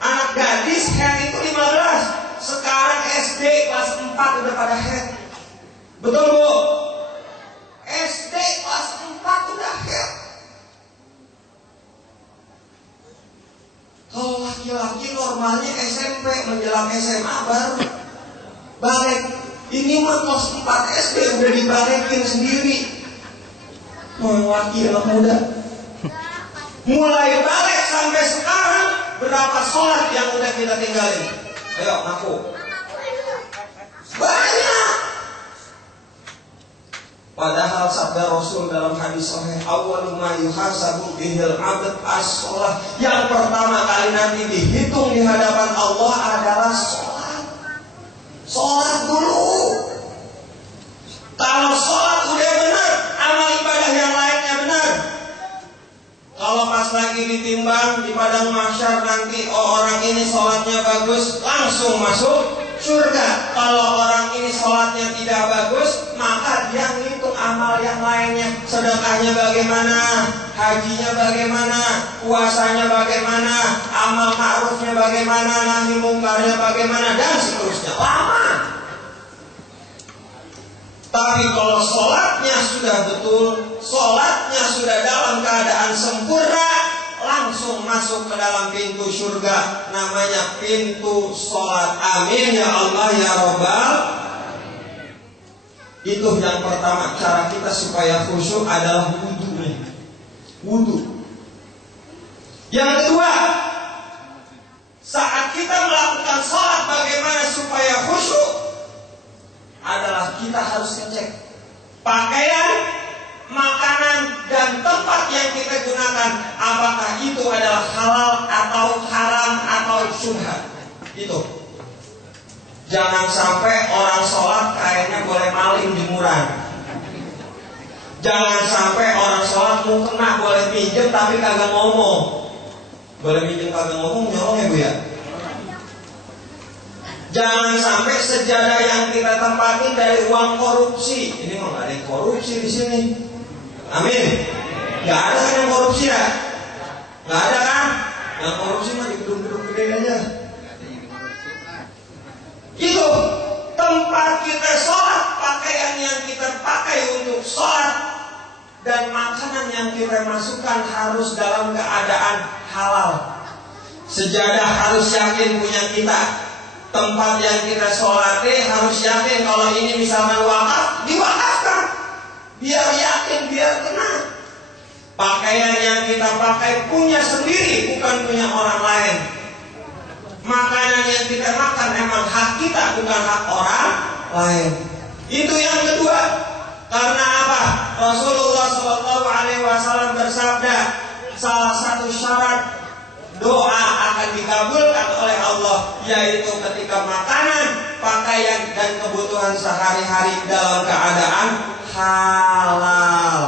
anak gadis head itu 15. Sekarang SD kelas 4 udah pada head. Betul Bu? SD kelas 4 udah head. Kalau laki-laki normalnya SMP menjelang SMA baru balik. Ini mah kelas 4 SD udah dibalikin sendiri. Mau laki anak muda. Mulai balik sampai sekarang berapa sholat yang udah kita tinggalin? Ayo ngaku. Banyak. Padahal sabda Rasul dalam hadis sahih, awwalu ma yuhasabu bihil 'abd as-shalah. Yang pertama kali nanti dihitung di hadapan Allah adalah sholat. Sholat dulu. Kalau sholat udah benar, amal ibadah yang lainnya benar. Kalau pas lagi ditimbang di padang mahsyar nanti, orang ini sholatnya bagus, langsung masuk surga. Kalau orang ini sholatnya tidak bagus, maka dia ngitung amal yang lainnya. Sedekahnya bagaimana, hajinya bagaimana, puasanya bagaimana, amal ma'rufnya bagaimana, nahi mungkarnya bagaimana, dan seterusnya. Lama. Tapi kalau sholatnya sudah betul, sholatnya sudah dalam keadaan sempurna, langsung masuk ke dalam pintu surga. Namanya pintu sholat. Amin ya Allah ya Rabbal. Itu yang pertama. Cara kita supaya khusyuk adalah wudu. Yang kedua, saat kita melakukan sholat bagaimana supaya khusyuk adalah kita harus ngecek pakaian, makanan, dan tempat yang kita gunakan, apakah itu adalah halal atau haram atau syubhat. Itu jangan sampai orang sholat kayaknya boleh maling jemuran. Jangan sampai orang sholat mau kena boleh pinjem tapi kagak ngomong. Boleh pinjem kagak ngomong, nyolong ya Bu ya. Jangan sampai sejadah yang kita tempatin dari uang korupsi. Ini mah nggak ada yang korupsi di sini. Amin. Nggak ada kan yang korupsi ya? Nggak ada kan? Yang korupsi mah di gedung-gedung gede aja. Itu tempat kita sholat, pakaian yang kita pakai untuk sholat, dan makanan yang kita masukkan harus dalam keadaan halal. Sejadah harus yakin punya kita. Tempat yang kita sholati harus yakin kalau ini misalkan wakaf, diwakafkan. Biar yakin, biar tenang. Pakaian yang kita pakai punya sendiri, bukan punya orang lain. Makanan yang kita makan emang hak kita, bukan hak orang lain. Itu yang kedua. Karena apa? Rasulullah Shallallahu Alaihi Wasallam bersabda, salah satu syarat doa akan dikabulkan oleh Allah yaitu ketika makanan, pakaian dan kebutuhan sehari-hari dalam keadaan halal.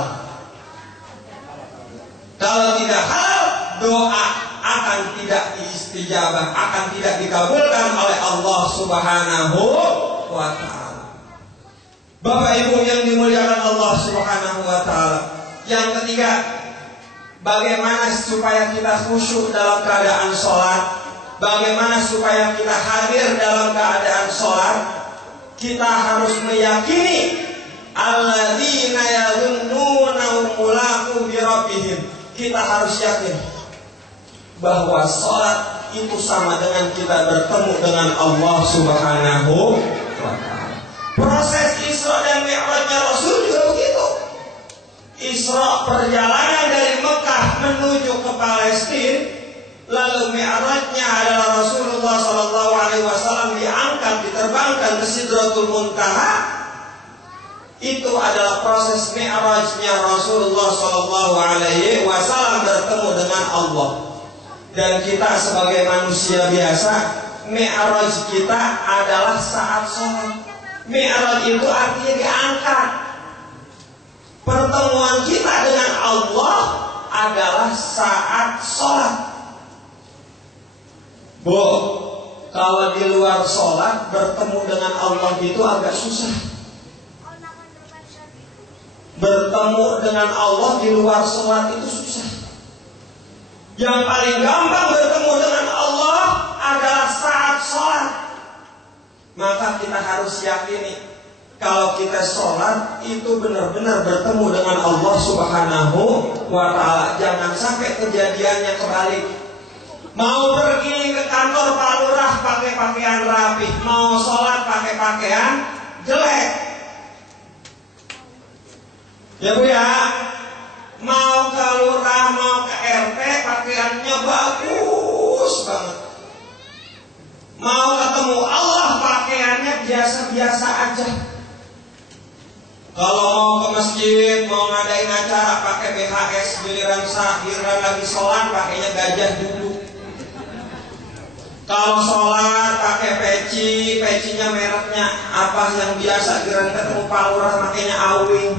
Kalau tidak halal, doa akan tidak diistijabah, akan tidak dikabulkan oleh Allah Subhanahu wa Ta'ala. Bapak Ibu yang dimuliakan Allah Subhanahu wa Ta'ala. Yang ketiga, bagaimana supaya kita khusyuk dalam keadaan sholat? Bagaimana supaya kita hadir dalam keadaan sholat? Kita harus meyakini alladzina yadhunnuna mulaqu bi rabbihim. Kita harus yakin bahwa sholat itu sama dengan kita bertemu dengan Allah Subhanahu wa Ta'ala. Proses Isra dan Mi'rajnya Rasul juga begitu. Isra perjalanan dari Mekah menuju ke Palestina, lalu Mi'rajnya adalah Rasulullah Sallallahu Alaihi Wasallam diangkat, diterbangkan ke Sidratul Muntaha. Itu adalah proses Mi'rajnya Rasulullah Sallallahu Alaihi Wasallam bertemu dengan Allah. Dan kita sebagai manusia biasa, Mi'raj kita adalah saat sholat. Mi'raj itu artinya diangkat. Pertemuan kita dengan Allah adalah saat sholat. Bu, kalau di luar sholat bertemu dengan Allah itu agak susah. Bertemu dengan Allah di luar sholat itu susah. Yang paling gampang bertemu dengan Allah adalah saat sholat. Maka kita harus yakini kalau kita sholat itu benar-benar bertemu dengan Allah Subhanahu wa Ta'ala. Jangan sampai kejadiannya kebalik. Mau pergi ke kantor Pak Lurah pakai pakaian rapi, mau sholat pakai pakaian jelek. Ya Bu ya, mau ke lurah, mau ke RT pakaiannya bagus banget. Mau ketemu Allah pakaiannya biasa-biasa aja. Kalau mau ke masjid, mau ngadain acara pakai BHS, giliran lagi sholat pakainya gajah dulu. Kalau sholat pakai peci, pecinya mereknya apa yang biasa, giliran ketemu Pak Lurah makanya awing.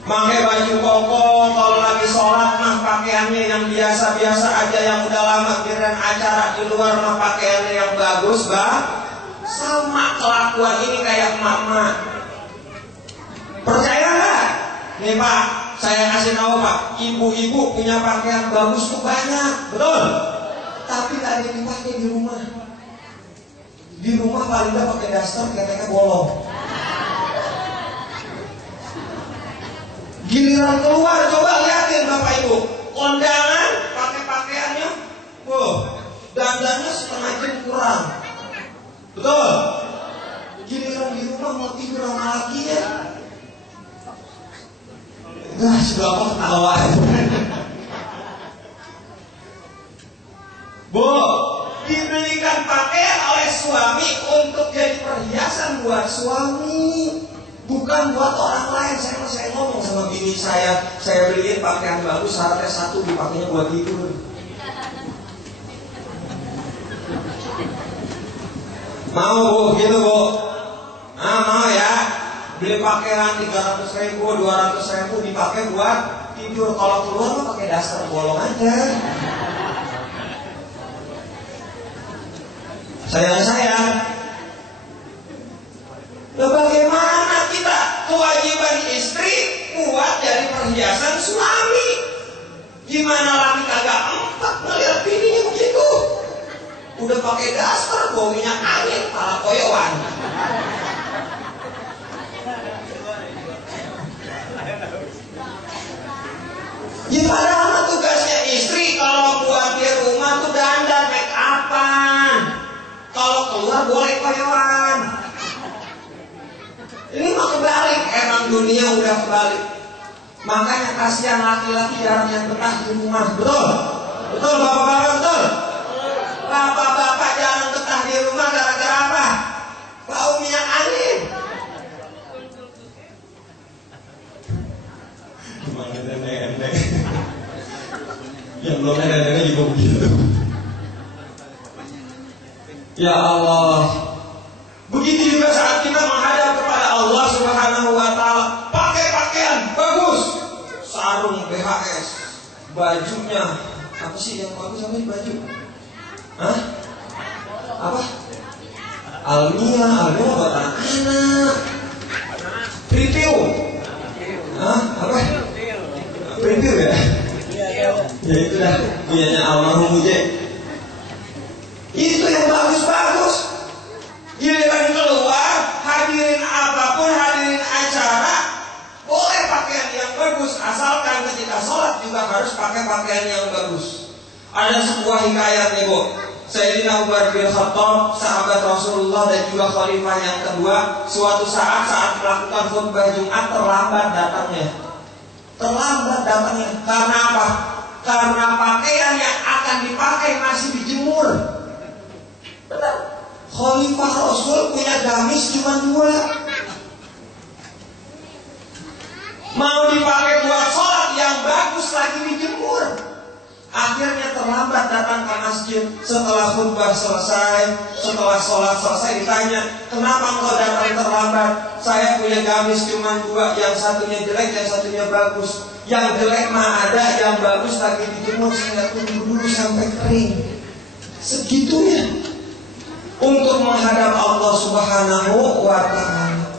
Pakai baju koko, kalau lagi sholat mah pakaiannya yang biasa-biasa aja, yang udah lama. Giliran acara di luar mah pakaiannya yang bagus, bah. Sama kelakuan ini kayak emak-emak. Percaya nggak? Nih Pak, saya kasih tahu Pak, ibu-ibu punya pakaian bagus tuh banyak, betul? Tapi nggak ada yang dipakai di rumah. Di rumah paling nggak pakai daster, keteknya bolong. Giliran keluar, coba lihatin Bapak Ibu, kondangan pakai pakaiannya, dandannya setengah jam kurang, betul? Giliran di rumah mau tidur sama laki ya, sudah apa ketawa. Bu, dibelikan pakaian oleh suami untuk jadi perhiasan buat suami, bukan buat orang lain. Saya ngomong sama bini saya beliin pakaian bagus, syaratnya satu, dipakainya buat tidur. Mau Bu, gitu Bu? Mau ya? Beli pakaian 300.000, 200.000 dipakai buat tidur. Kalau keluar mah pakai daster bolong aja. Sayang. Bagaimana kita kewajiban istri buat jadi perhiasan suami? Gimana laki kagak empat ngeliat bininya begitu? Udah pakai daster, bau minyak angin, pala koyoan. Ya padahal tugasnya istri kalau buat di rumah tuh dandan, make upan. Kalau keluar boleh koyoan. Ini mah kebalik, emang dunia udah kebalik. Makanya kasihan laki-laki jarang yang betah di rumah, betul? Betul bapak-bapak, betul? Bapak-bapak jarang betah di rumah gara-gara apa? Bau Ya Allah. Begitu juga saat kita menghadap kepada Allah Subhanahu wa Ta'ala, pakai pakaian bagus, sarung BHS, bajunya apa sih yang bagus, apa baju? Hah? Apa? Almia buat anak-anak. Preview. Hah? Apa? Preview ya? Ya itu dah punyanya almarhum Uje. Itu yang bagus-bagus. Giliran keluar, hadirin apapun, hadirin acara, boleh pakaian yang bagus, asalkan ketika sholat juga harus pakai pakaian yang bagus. Ada sebuah hikayat nih Bu. Sayyidina Umar bin Khattab, sahabat Rasulullah dan juga khalifah yang kedua, suatu saat melakukan khutbah Jumat terlambat datangnya. Karena apa? Karena pakaian yang akan dipakai masih dijemur. Benar. Khalifah Rasul punya gamis cuma 2. Mau dipakai buat sholat yang bagus lagi dijemur. Akhirnya terlambat datang ke masjid. Setelah khutbah selesai, setelah sholat selesai, ditanya, kenapa engkau datang terlambat? Saya punya gamis cuma 2, yang satunya jelek, yang satunya bagus. Yang jelek mah ada, yang bagus lagi dijemur, sehingga tunggu dulu sampai kering. Segitunya untuk menghadap Allah Subhanahu wa Ta'ala.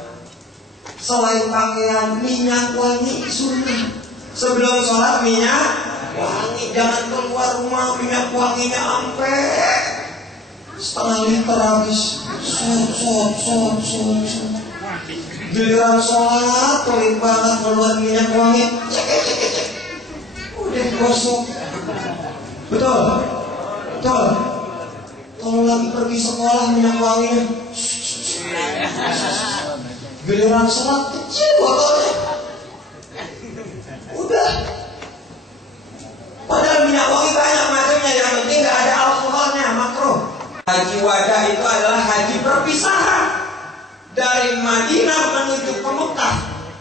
Selain pakaian, minyak wangi sunnah. Sebelum sholat minyak wangi, jangan keluar rumah minyak wanginya sampai setengah liter habis. Sot. Giliran sholat pelit banget keluar minyak wangi. Cek. Udah gosok. Betul. Kalau lagi pergi sekolah minyak wanginya. Giliran sholat kecil botolnya. Udah. Padahal minyak wangi banyak macamnya, yang penting nggak ada alkoholnya, makruh. Haji wada itu adalah haji perpisahan dari Madinah menuju ke Mekah,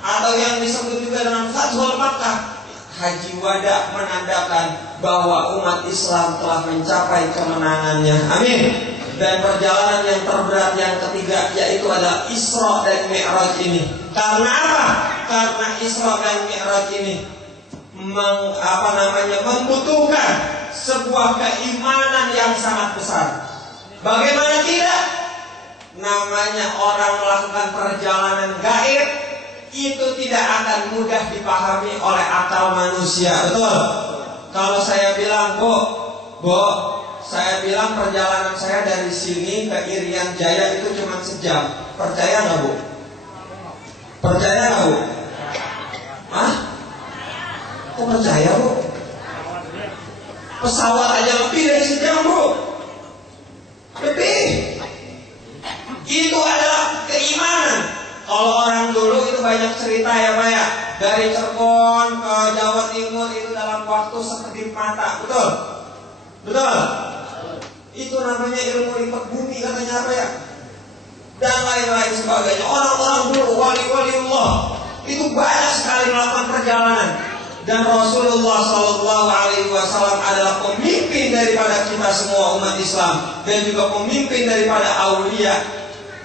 atau yang disebut juga dengan Fathul Makkah. Haji wada menandakan bahwa umat Islam telah mencapai kemenangannya. Amin. Dan perjalanan yang terberat yang ketiga yaitu adalah Isra dan Mi'raj ini. Karena apa? Karena Isra dan Mi'raj ini membutuhkan sebuah keimanan yang sangat besar. Bagaimana tidak? Namanya orang melakukan perjalanan gaib, itu tidak akan mudah dipahami oleh akal manusia. Betul? Kalau saya bilang, Bu, saya bilang perjalanan saya dari sini ke Irian Jaya itu cuma sejam. Percaya nggak, Bu? Percaya nggak, Bu? Hah? Kok percaya, Bu? Pesawat aja lebih dari sejam, Bu. Lebih. Itu adalah keimanan. Kalau orang dulu itu banyak cerita ya Pak ya. Dari Cirebon ke Jawa Timur itu dalam waktu sekedip mata. Betul? Betul? Itu namanya ilmu lipat bumi katanya apa ya. Dan lain-lain sebagainya. Orang-orang dulu, wali-waliullah, itu banyak sekali melakukan perjalanan. Dan Rasulullah SAW adalah pemimpin daripada kita semua umat Islam. Dan juga pemimpin daripada aulia.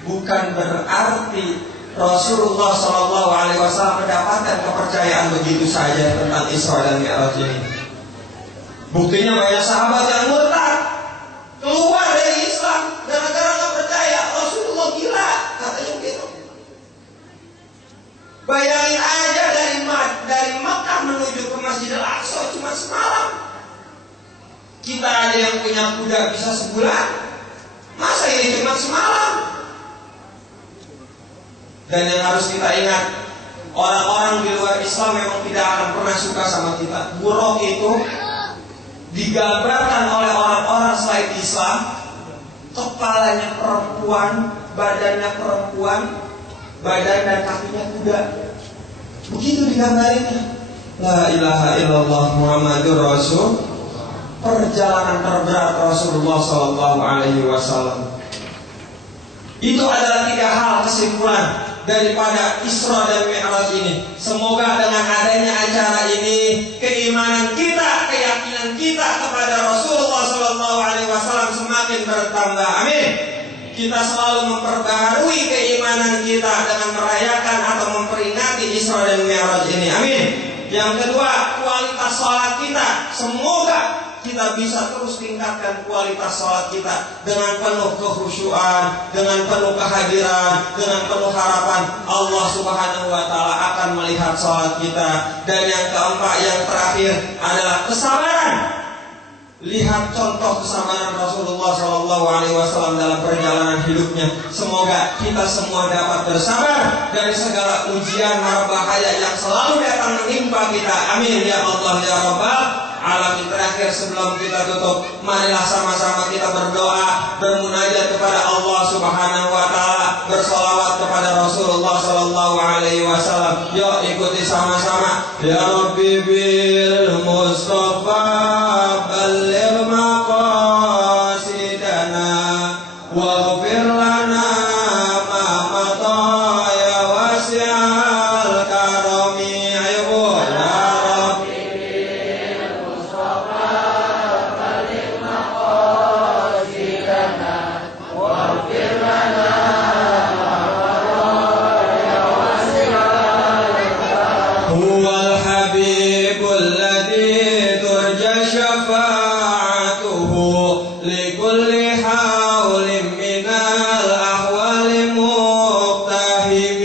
Bukan berarti Rasulullah SAW mendapatkan kepercayaan begitu saja tentang Isra dan Mi'raj ini. Buktinya banyak sahabat yang murtad, keluar dari Islam gara-gara nggak percaya Rasulullah gila, katanya begitu. Bayangin aja dari Makkah menuju ke Masjidil Aqsa cuma semalam. Kita ada yang punya kuda bisa sebulan, masa ini cuma semalam? Dan yang harus kita ingat, orang-orang di luar Islam memang tidak akan pernah suka sama kita. Buruk itu digambarkan oleh orang-orang selain Islam, kepalanya perempuan, badannya perempuan, badan dan kakinya kuda. Begitu digambarinnya. La ilaha illallah Muhammadur Rasul. Perjalanan terberat Rasulullah SAW. Itu adalah 3 hal kesimpulan daripada Isra dan Mi'raj ini. Semoga dengan adanya acara ini, keimanan kita, keyakinan kita kepada Rasulullah SAW semakin semakin bertambah. Amin. Kita selalu memperbaharui keimanan kita dengan merayakan atau memperingati Isra dan Mi'raj ini. Amin. Yang kedua, kualitas sholat kita. Semoga kita bisa terus tingkatkan kualitas sholat kita dengan penuh kekhusyuan, dengan penuh kehadiran, dengan penuh harapan Allah Subhanahu wa Ta'ala akan melihat sholat kita. Dan yang keempat, yang terakhir adalah kesabaran. Lihat contoh kesabaran Rasulullah SAW dalam perjalanan hidupnya. Semoga kita semua dapat bersabar dari segala ujian mara bahaya yang selalu datang menimpa kita. Amin ya Allah ya Rabbal Alamin. Terakhir sebelum kita tutup, marilah sama-sama kita berdoa, bermunajat kepada Allah Subhanahu wa Ta'ala, bersolawat kepada Rasulullah SAW. Yuk ikuti sama-sama. Ya Rabbi bil Mustafa balligh maqasidana waghfir lana ma mata ya wasi'al karami. Ayo ya Rabbi bil Mustafa balligh maqasidana waghfir lana ma mata ya wasi'al karami. Huwal habibul ladzi turja syafa'atuhu likulli haulin minal ahwali muqtahimin.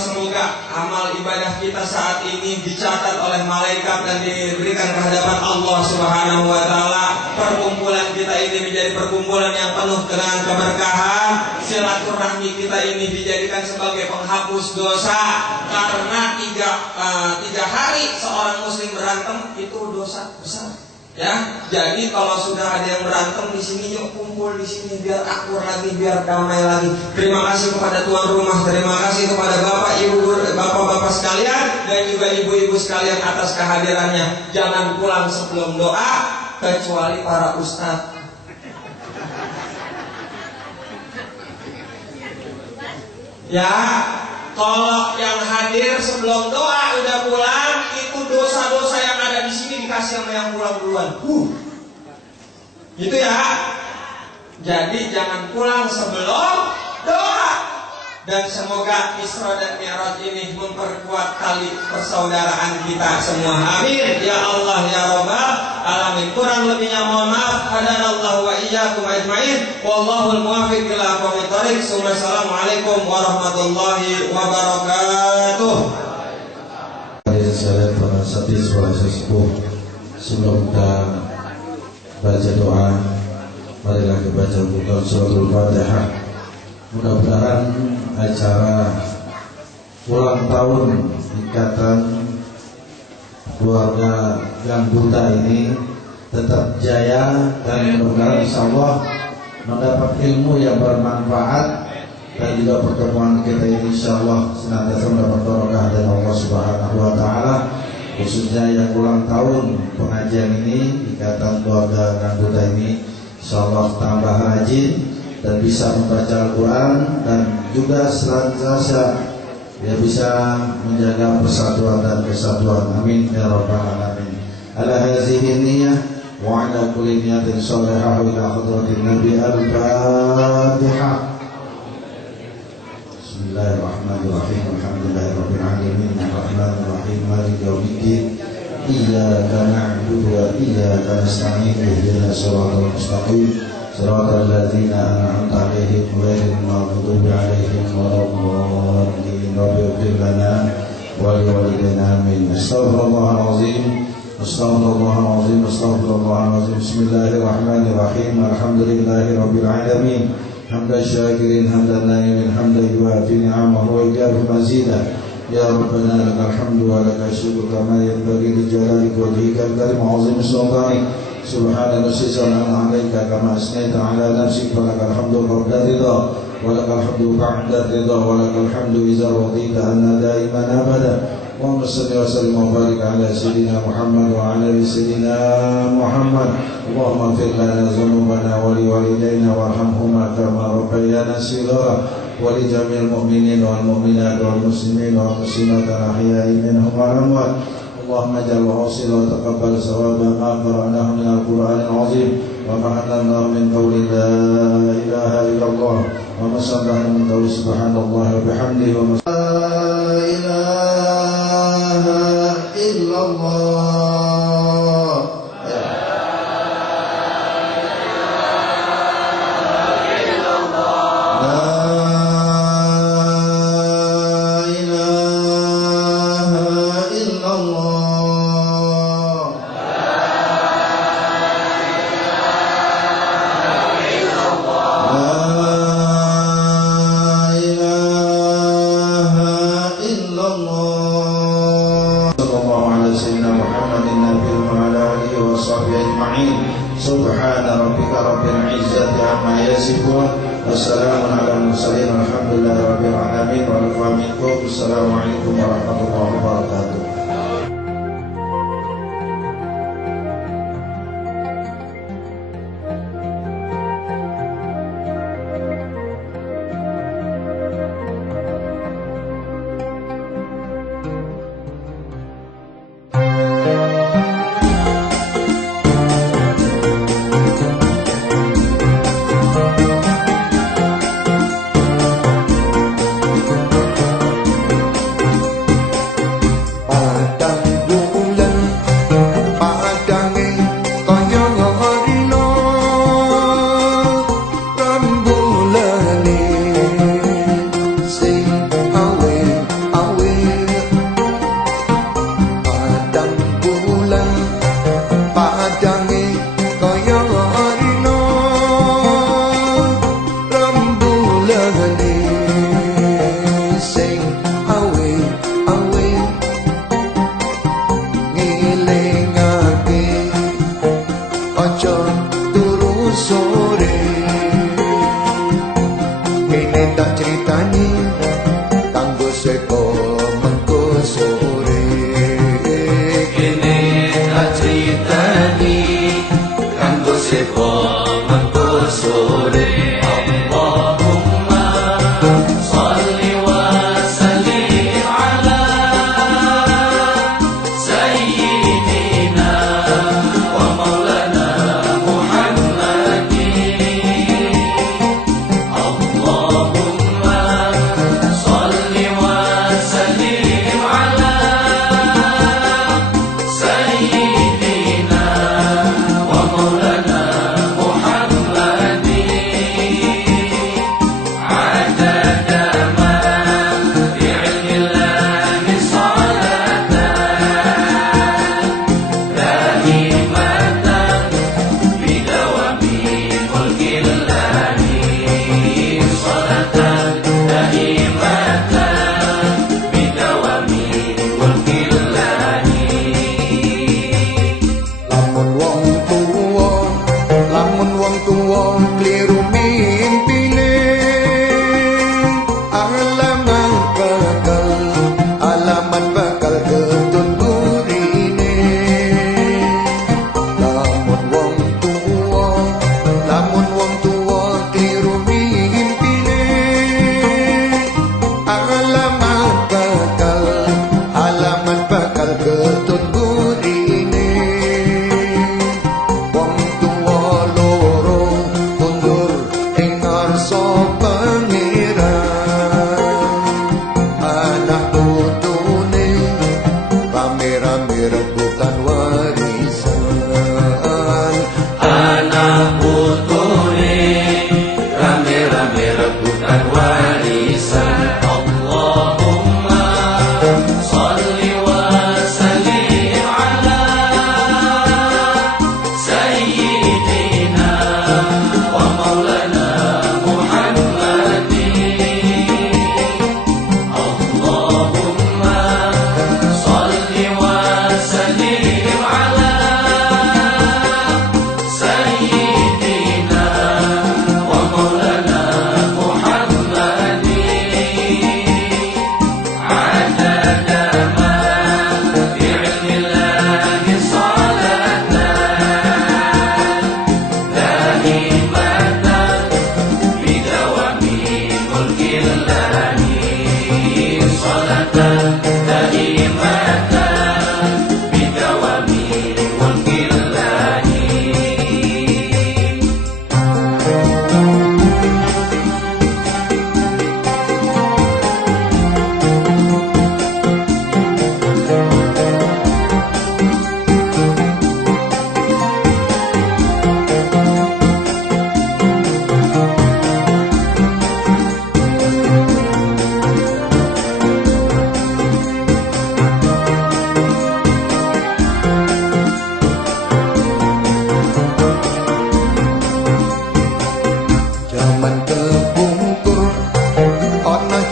Semoga amal ibadah kita saat ini dicatat oleh malaikat dan diberikan kehadapan Allah Subhanahu wa Ta'ala. Perkumpulan kita ini menjadi perkumpulan yang penuh dengan keberkahan. Silaturahmi kita ini dijadikan sebagai penghapus dosa. Karena tiga hari seorang muslim berantem itu dosa besar. Ya, jadi kalau sudah ada yang berantem di sini, yuk kumpul di sini biar akur lagi, biar damai lagi. Terima kasih kepada tuan rumah, terima kasih kepada bapak ibu, bapak-bapak sekalian dan juga ibu-ibu sekalian atas kehadirannya. Jangan pulang sebelum doa, kecuali para ustadz. Ya, kalau yang hadir sebelum doa udah pulang, itu dosa-dosa yang ada di sini dikasih sama yang pulang duluan. Gitu ya. Jadi jangan pulang sebelum doa. Dan semoga Isra dan Mi'raj ini memperkuat tali persaudaraan kita semua. Amin ya Allah ya Rabbal Alamin. Kurang lebihnya mohon maaf. Hadanallahu wa iyyakum ajmain. Wallahul muwaffiq ila aqwamit thoriq. Assalamualaikum warahmatullahi wabarakatuh. Saya para sahabat suara sesepuh, sebelum kita baca doa, marilah kita baca buka suratul Fatihah. Mudah-mudahan acara ulang tahun Ikatan Keluarga Gang Buta ini tetap jaya dan mudah-mudahan insyaallah mendapat ilmu yang bermanfaat, dan juga pertemuan kita ini insyaallah senantiasa mendapat barokah dari Allah Subhanahu wa Ta'ala, khususnya yang ulang tahun pengajian ini Ikatan Keluarga Gang Buta ini insyaallah tambah rajin dan bisa membaca Al-Quran, dan juga senantiasa dia bisa menjaga persatuan dan kesatuan. Amin ya rabbal alamin. Ala hadhihi niyyah wa ala kulli niyatin shalihah ila hadratin Nabi. Al-Fatihah. Bismillahirrahmanirrahim. Alhamdulillahirabbil alamin. Arrahmanir rahim. Maliki yaumiddin. Iyyaka na'budu wa iyyaka nasta'in. Ihdinas siratal mustaqim. صراط الذين أنعمت عليهم غير المغضوب عليهم ولا الضالين. رب اغفر لنا ولوالدينا آمين. استغفر الله العظيم استغفر الله العظيم استغفر الله العظيم. بسم الله الرحمن الرحيم. الحمد لله رب العالمين حمد الشاكرين حمد النائمين حمدا يوافي نعمه ويكافئ مزيدا. يا ربنا لك الحمد ولك الشكر كما ينبغي لجلالك وجهك الكريم وعظيم سلطانك. سبحان نفسي سلام عليك كما أثنيت على نفسك. فلك الحمد قبل الرضا ولك الحمد بعد الرضا ولك الحمد إذا رضيت أن دائما أبدا. اللهم صل وسلم وبارك على سيدنا محمد وعلى ال سيدنا محمد اللهم اغفر لنا ذنوبنا ولوالدينا وارحمهما كما ربيانا صغارا ولجميع المؤمنين والمؤمنات والمسلمين والمسلمات الأحياء منهم والأموات اللهم اجعل حاصلا وتقبل ثواب ما قرأناه من القرآن العظيم وما علمناه من قول لا إله إلا الله وما سمعنا من قول سبحان الله وبحمده وما لا إله إلا الله Wassalamu ala mursalin walhamdulillahi rabbil alamin wa lakum minkum. Assalamualaikum warahmatullahi wabarakatuh.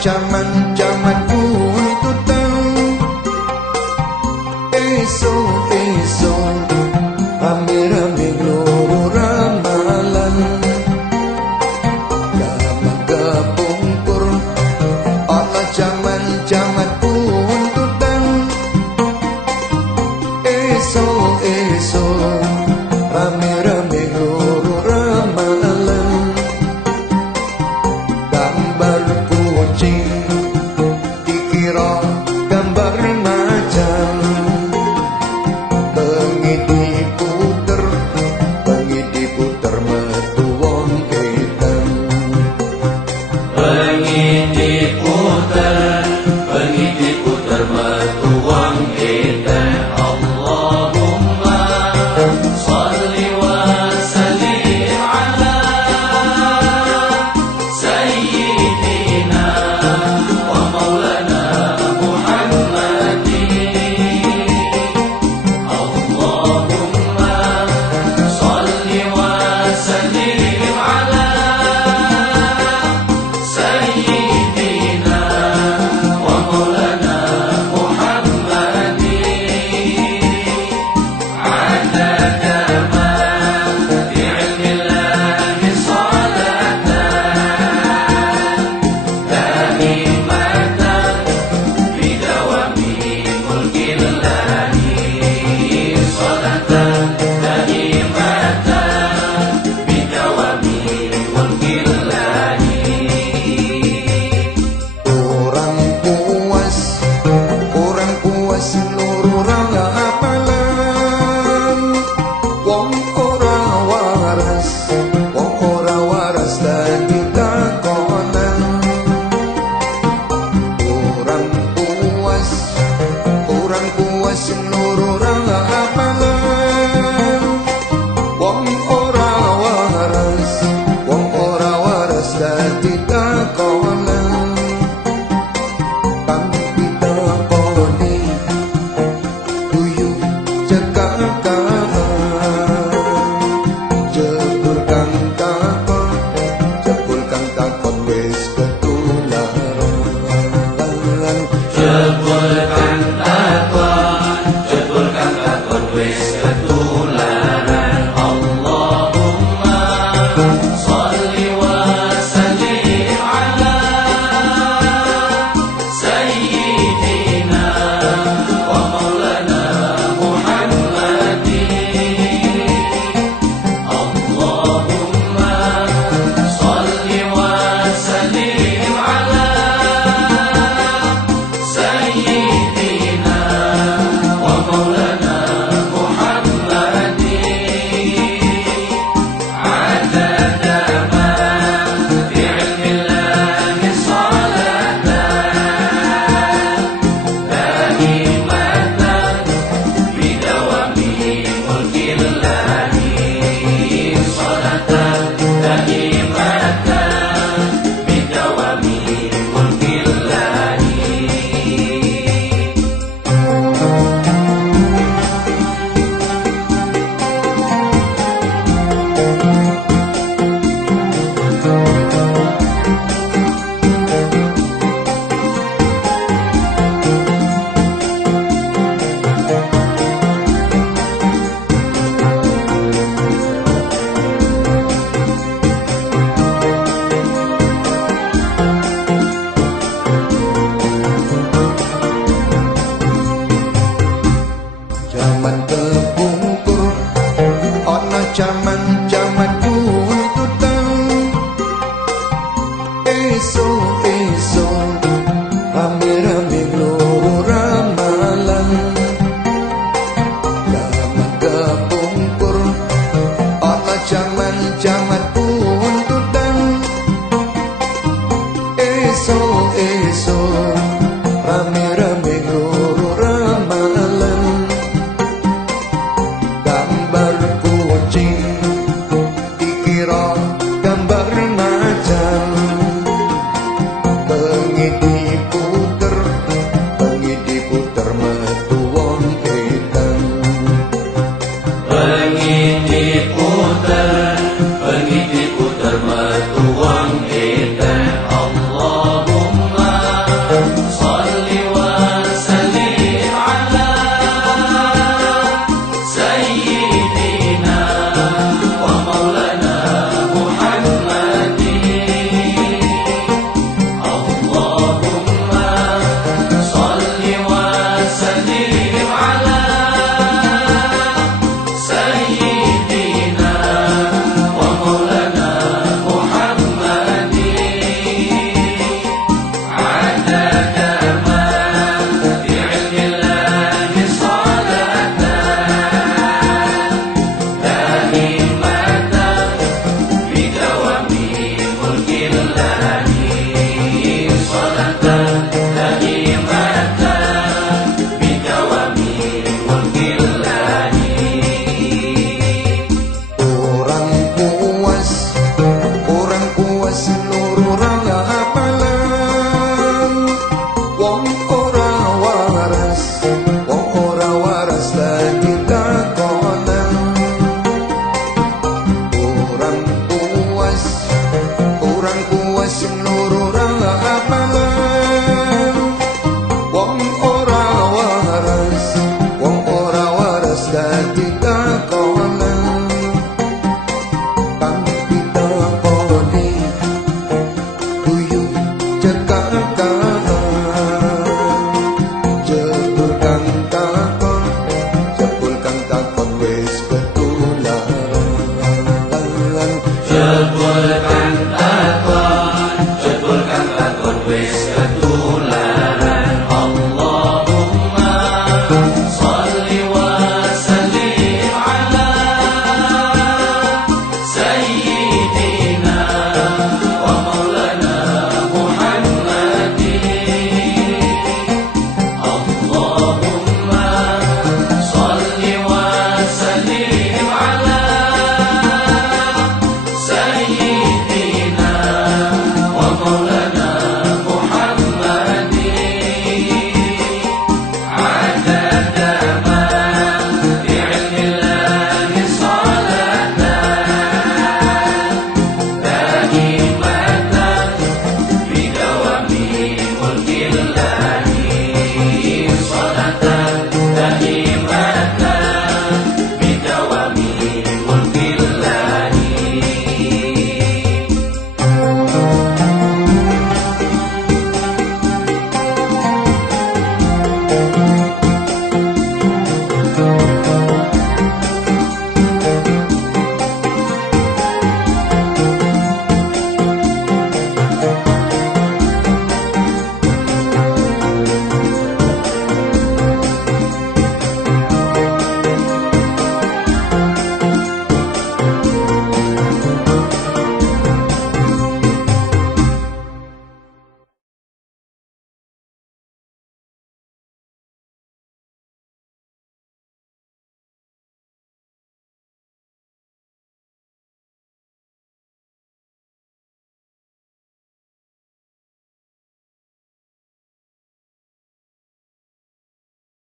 jaman-jaman tuntutan esok-esok rame-rame loro ramalan gaman kepungkur ana jaman-jaman tuntutan esok-esok rame-rame loro ramalan gambar kucing dikira gambar macan bengi diputer metu wong edan bengi diputer metu wong edan Allahumma sholli wa sallim ala sayyidina wa maulana Muhammadin Allahumma sholli wa sallim ala sayyidina wa maulana Muhammadin adada ma fi ilmillahi salatan daimatan bidawami mulkillahi salatan daimatan bidawami mulkillahi orang puas loro ramalan wong ora waras dadi takonan orang puas loro ramalan wong ora waras dadi takonan tapi takoni duyu cekakan jebul kang takon wis ketularan jebulkan takon wis ketularan Allahumma sholli wa sallim ala sayyidina wa maulana Muhammadin Allahumma sholli wa sallim ala sayyidina wa maulana Muhammadin adada ma fi ilmillahi salatan daimatan bidawami mulkillahi salatan daimatan bidawami mulkillahi jaman kepungkur ana jaman-jaman tuntutan esok-esok rame-rame loro ramalan jaman kepungkur ana jaman-jaman tuntutan esok-esok